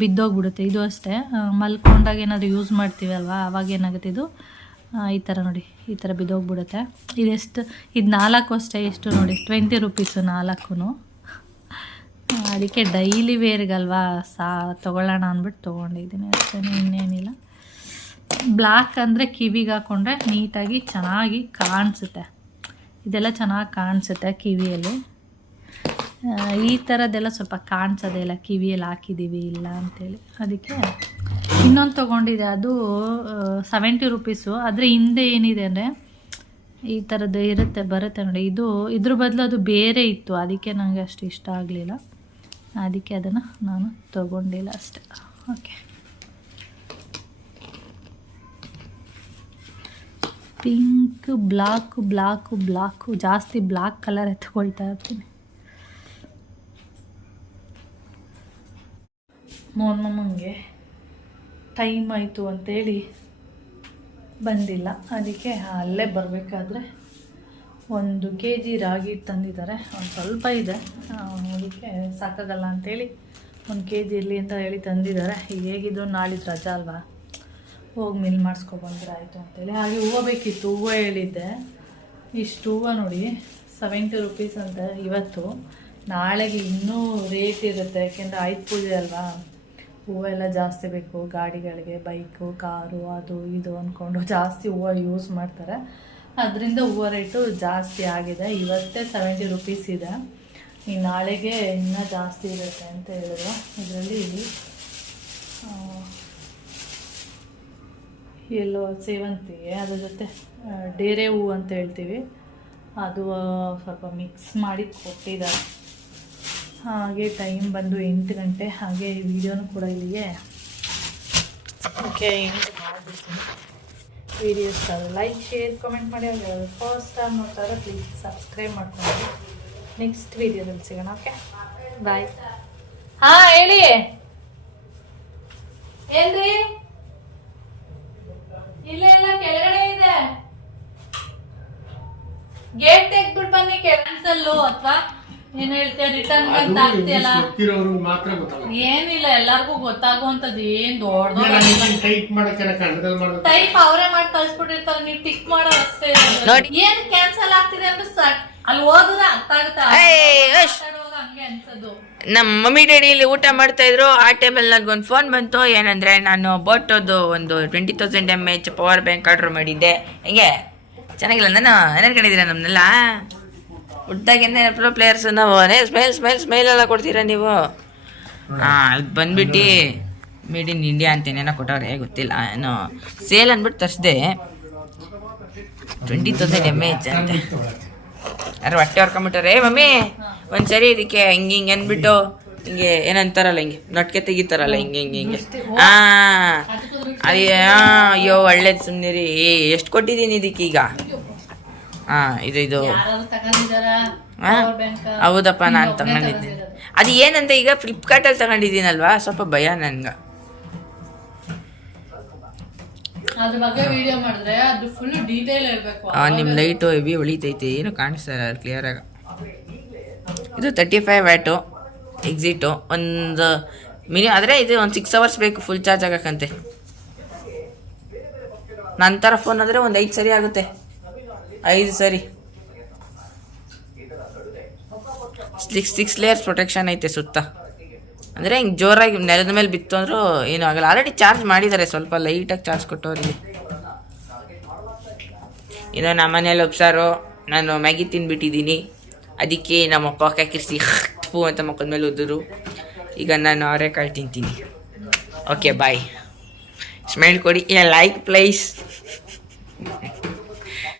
ಬಿದ್ದೋಗ್ಬಿಡುತ್ತೆ. ಇದು ಅಷ್ಟೇ ಮಲ್ಕೊಂಡಾಗ ಏನಾದರೂ ಯೂಸ್ ಮಾಡ್ತೀವಲ್ವ, ಅವಾಗ ಏನಾಗುತ್ತೆ ಇದು ಈ ಥರ ನೋಡಿ, ಈ ಥರ ಬಿದ್ದೋಗ್ಬಿಡುತ್ತೆ. ಇದೆಷ್ಟು, ಇದು 4 ಅಷ್ಟೇ. ಎಷ್ಟು ನೋಡಿ, 20 ರೂಪೀಸು 4. ಅದಕ್ಕೆ ಡೈಲಿ ವೇರ್ಗಲ್ವಾ ತೊಗೊಳ್ಳೋಣ ಅಂದ್ಬಿಟ್ಟು ತೊಗೊಂಡಿದ್ದೀನಿ ಅಷ್ಟೇ, ಇನ್ನೇನಿಲ್ಲ. ಬ್ಲ್ಯಾಕ್ ಅಂದರೆ ಕಿವಿಗೆ ಹಾಕ್ಕೊಂಡ್ರೆ ನೀಟಾಗಿ ಚೆನ್ನಾಗಿ ಕಾಣಿಸುತ್ತೆ. ಇದೆಲ್ಲ ಚೆನ್ನಾಗಿ ಕಾಣಿಸುತ್ತೆ ಕಿವಿಯಲ್ಲಿ. ಈ ಥರದ್ದೆಲ್ಲ ಸ್ವಲ್ಪ ಕಾಣಿಸೋದೇ ಇಲ್ಲ, ಕಿವಿಯಲ್ಲಿ ಹಾಕಿದ್ದೀವಿ ಇಲ್ಲ ಅಂಥೇಳಿ. ಅದಕ್ಕೆ ಇನ್ನೊಂದು ತೊಗೊಂಡಿದೆ, ಅದು 70 ರೂಪೀಸು. ಆದರೆ ಹಿಂದೆ ಏನಿದೆ ಅಂದರೆ ಈ ಥರದ್ದು ಇರುತ್ತೆ, ಬರುತ್ತೆ ನೋಡಿ. ಇದ್ರ ಬದಲು ಅದು ಬೇರೆ ಇತ್ತು, ಅದಕ್ಕೆ ನನಗೆ ಅಷ್ಟು ಇಷ್ಟ ಆಗಲಿಲ್ಲ, ಅದಕ್ಕೆ ಅದನ್ನು ನಾನು ತೊಗೊಂಡಿಲ್ಲ ಅಷ್ಟೆ. ಓಕೆ, ಪಿಂಕ್, ಬ್ಲ್ಯಾಕು ಜಾಸ್ತಿ ಬ್ಲ್ಯಾಕ್ ಕಲರ್ ಎತ್ಕೊಳ್ತಾ ಇರ್ತೀನಿ. ಮೋಹನ್ ಮಾಮಂಗೆ ಟೈಮ್ ಆಯಿತು ಅಂತೇಳಿ ಬಂದಿಲ್ಲ, ಅದಕ್ಕೆ ಅಲ್ಲೇ ಬರಬೇಕಾದ್ರೆ 1 kg ರಾಗಿ ತಂದಿದ್ದಾರೆ. ಒಂದು ಸ್ವಲ್ಪ ಇದೆ, ಅದಕ್ಕೆ ಸಾಕಾಗಲ್ಲ ಅಂಥೇಳಿ 1 kg ಇರಲಿ ಅಂತ ಹೇಳಿ ತಂದಿದ್ದಾರೆ. ಹೇಗಿದ್ರು ನಾಳಿದ್ದು ರಜಾ ಅಲ್ವಾ, ಹೋಗಿ ಮಿಲ್ ಮಾಡಿಸ್ಕೊಬಂದ್ರೆ ಆಯಿತು ಅಂತೇಳಿ. ಹಾಗೆ ಹೂವು ಬೇಕಿತ್ತು, ಹೂವು ಹೇಳಿದ್ದೆ. ಇಷ್ಟು ಹೂವು ನೋಡಿ 70 ರೂಪೀಸ್ ಅಂತ ಇವತ್ತು. ನಾಳೆಗೆ ಇನ್ನೂ ರೇಟ್ ಇರುತ್ತೆ, ಯಾಕೆಂದರೆ ಆಯುಧ ಪೂಜೆ ಅಲ್ವಾ, ಹೂವೆಲ್ಲ ಜಾಸ್ತಿ ಬೇಕು ಗಾಡಿಗಳಿಗೆ, ಬೈಕು ಕಾರು ಅದು ಇದು ಅಂದ್ಕೊಂಡು ಜಾಸ್ತಿ ಹೂವು ಯೂಸ್ ಮಾಡ್ತಾರೆ. ಅದರಿಂದ ಹೂವು ರೇಟು ಜಾಸ್ತಿ ಆಗಿದೆ. ಇವತ್ತೇ 70 ರೂಪೀಸ್ ಇದೆ, ಈ ನಾಳೆಗೆ ಇನ್ನೂ ಜಾಸ್ತಿ ಇರುತ್ತೆ ಅಂತ ಹೇಳಿದ್ರು. ಇದರಲ್ಲಿ ಎಲ್ಲೋ ಸೇವಂತಿಗೆ, ಅದ್ರ ಜೊತೆ ಡೇರೆ ಹೂವು ಅಂತ ಹೇಳ್ತೀವಿ, ಅದು ಸ್ವಲ್ಪ ಮಿಕ್ಸ್ ಮಾಡಿ ಕೊಟ್ಟಿದ್ದಾರೆ. ಹಾಗೆ ಟೈಮ್ ಬಂದು 8 ಗಂಟೆ. ಹಾಗೆ ಈ ವಿಡಿಯೋನು ಕೂಡ ಇಲ್ಲಿಗೆ ಓಕೆ ಎಂಡ್ ಮಾಡಿಬಿಡ್ತೀನಿ. ವಿಡಿಯೋ ಇಷ್ಟ ಆದರೆ ಲೈಕ್ ಶೇರ್ ಕಮೆಂಟ್ ಮಾಡಿ. ಅವ್ರು ಫಸ್ಟ್ ಟೈಮ್ ನೋಡ್ತಾರೆ ಪ್ಲೀಸ್ ಸಬ್ಸ್ಕ್ರೈಬ್ ಮಾಡ್ಕೊಂಡು. ನೆಕ್ಸ್ಟ್ ವಿಡಿಯೋದಲ್ಲಿ ಸಿಗೋಣ. Okay bye. ಹಾಂ ಹೇಳಿ ಏನ್ರಿ? ಇಲ್ಲ ಇಲ್ಲ ಕೆಳಗಡೆ ಇದೆ, ಗೇಟ್ ತೆಗ್ದ್ಬಿಟ್ಟು ಬನ್ನಿ. ಕ್ಯಾನ್ಸಲ್ಲು ಅಥವಾ ಏನ್ ಹೇಳ್ತೀಯ ರಿಟರ್ನ್ ಅಂತ ಆಗ್ತಿಯಲ್ಲ, ಏನಿಲ್ಲ ಎಲ್ಲಾರ್ಗು ಗೊತ್ತಾಗುವಂತದ್ದು ಏನ್ ದೊಡ್ಡ ಟೈಪ್ ಅವರೇ ಮಾಡಿ ಕಳ್ಸ್ಬಿಟ್ಟಿರ್ತಾರೆ, ನೀವು ಟಿಕ್ ಮಾಡೋ ಅಷ್ಟೇ. ಏನ್ ಕ್ಯಾನ್ಸಲ್ ಆಗ್ತಿದೆ ಅಂತ ಅಲ್ಲಿ ಹೋದ್ರೆ ಅರ್ಥ ಆಗುತ್ತೆ, ಹಂಗೆ ಅನ್ಸೋದು. ನಮ್ಮ ಮಮ್ಮಿ ಡ್ಯಾಡಿ ಇಲ್ಲಿ ಊಟ ಮಾಡ್ತಾ ಇದ್ರು. ಆ ಟೈಮಲ್ಲಿ ನನಗೊಂದು ಫೋನ್ ಬಂತು. ಏನಂದ್ರೆ ನಾನು ಬೋಟೋದು ಒಂದು 20,000 mAh ಪವರ್ ಬ್ಯಾಂಕ್ ಆರ್ಡರ್ ಮಾಡಿದ್ದೆ. ಹೆಂಗೆ ಚೆನ್ನಾಗಿಲ್ಲ? ನಾನು ಏನ್ಕೊಂಡಿದ್ದೀರಾ ನಮ್ಮನ್ನೆಲ್ಲ ಹುಟ್ಟಾಗಿಂದ ಪ್ರೋ ಪ್ಲೇಯರ್ಸ್ ನಾವು ಸ್ಮೈಲ್ ಎಲ್ಲ ಕೊಡ್ತೀರಾ ನೀವು? ಇದು ಬಂದ್ಬಿಟ್ಟು ಮೇಡ್ ಇನ್ ಇಂಡಿಯಾ ಅಂತೇನೇನೋ ಕೊಟ್ಟವ್ರೆ, ಗೊತ್ತಿಲ್ಲ ಏನೋ ಸೇಲ್ ಅಂದ್ಬಿಟ್ಟು ತರಿಸ್ದೆ. 20,000 mAh ಅಂತೆ. ಯಾರು ಹೊಟ್ಟೆ ಹೊರ್ಕೊಂಬಿಟ್ಟಾರೆ, ಮಮ್ಮಿ ಒಂದ್ಸರಿ ಇದಕ್ಕೆ ಹಿಂಗೆ ಅಂದ್ಬಿಟ್ಟು ಹಿಂಗೆ ಏನಂತಾರಲ್ಲ, ಹಿಂಗೆ ನಟ್ಕೆ ತೆಗಿತಾರಲ್ಲ, ಹಿಂಗೆ ಅಯ್ಯೋ ಒಳ್ಳೇದು ಸುಮ್ಮನಿರಿ. ಎಷ್ಟು ಕೊಟ್ಟಿದ್ದೀನಿ ಇದಕ್ಕೀಗ? ಇದು ಹೌದಪ್ಪ, ನಾನು ತಗೊಂಡಿದ್ದೆ. ಅದು ಏನಂತ ಈಗ ಫ್ಲಿಪ್ಕಾರ್ಟಲ್ಲಿ ತಗೊಂಡಿದ್ದೀನಲ್ವಾ, ಸ್ವಲ್ಪ ಭಯ ನನ್ಗೆ. ನಿಮ್ಮ ಲೈಟು ಹೆವಿ ಹೊಳಿತೈತೆ, ಏನು ಕಾಣಿಸ್ತಾರೆ ಕ್ಲಿಯರಾಗಿ. ಇದು 35 ವ್ಯಾಟು ಎಕ್ಸಿಟು. ಒಂದು ಆದರೆ ಇದು ಒಂದು 6 hours ಬೇಕು ಫುಲ್ ಚಾರ್ಜ್ ಆಗಕ್ಕಂತೆ. ನಂತರ ಫೋನ್ ಆದರೆ ಒಂದು 5 ಸರಿ ಆಗುತ್ತೆ, 5 ಸರಿ. 6 ಲೇಯರ್ಸ್ ಪ್ರೊಟೆಕ್ಷನ್ ಐತೆ ಸುತ್ತ. ಅಂದರೆ ಹಿಂಗೆ ಜೋರಾಗಿ ನೆಲದ ಮೇಲೆ ಬಿತ್ತು ಅಂದರೂ ಏನೂ ಆಗಲ್ಲ. ಆಲ್ರೆಡಿ ಚಾರ್ಜ್ ಮಾಡಿದ್ದಾರೆ, ಸ್ವಲ್ಪ ಲೈಟಾಗಿ ಚಾರ್ಜ್ ಕೊಟ್ಟವ್ರಿಗೆ. ಇನ್ನು ನಮ್ಮ ಮನೇಲಿ ಉಪ್ಸಾರು, ನಾನು ಮ್ಯಾಗಿ ತಿಂದ್ಬಿಟ್ಟಿದ್ದೀನಿ. ಅದಕ್ಕೆ ನಮ್ಮಪ್ಪ ಕಿರ್ಸಿ ಪೂ ಅಂತ ಮಕ್ಕದ ಮೇಲೆ ಉದ್ದರು. ಈಗ ನಾನು ಅವರೆಕಾಳು ತಿಂತೀನಿ. Okay bye. ಸ್ಮೈಲ್ ಕೊಡಿ, ಲೈಕ್ ಪ್ಲೀಸ್.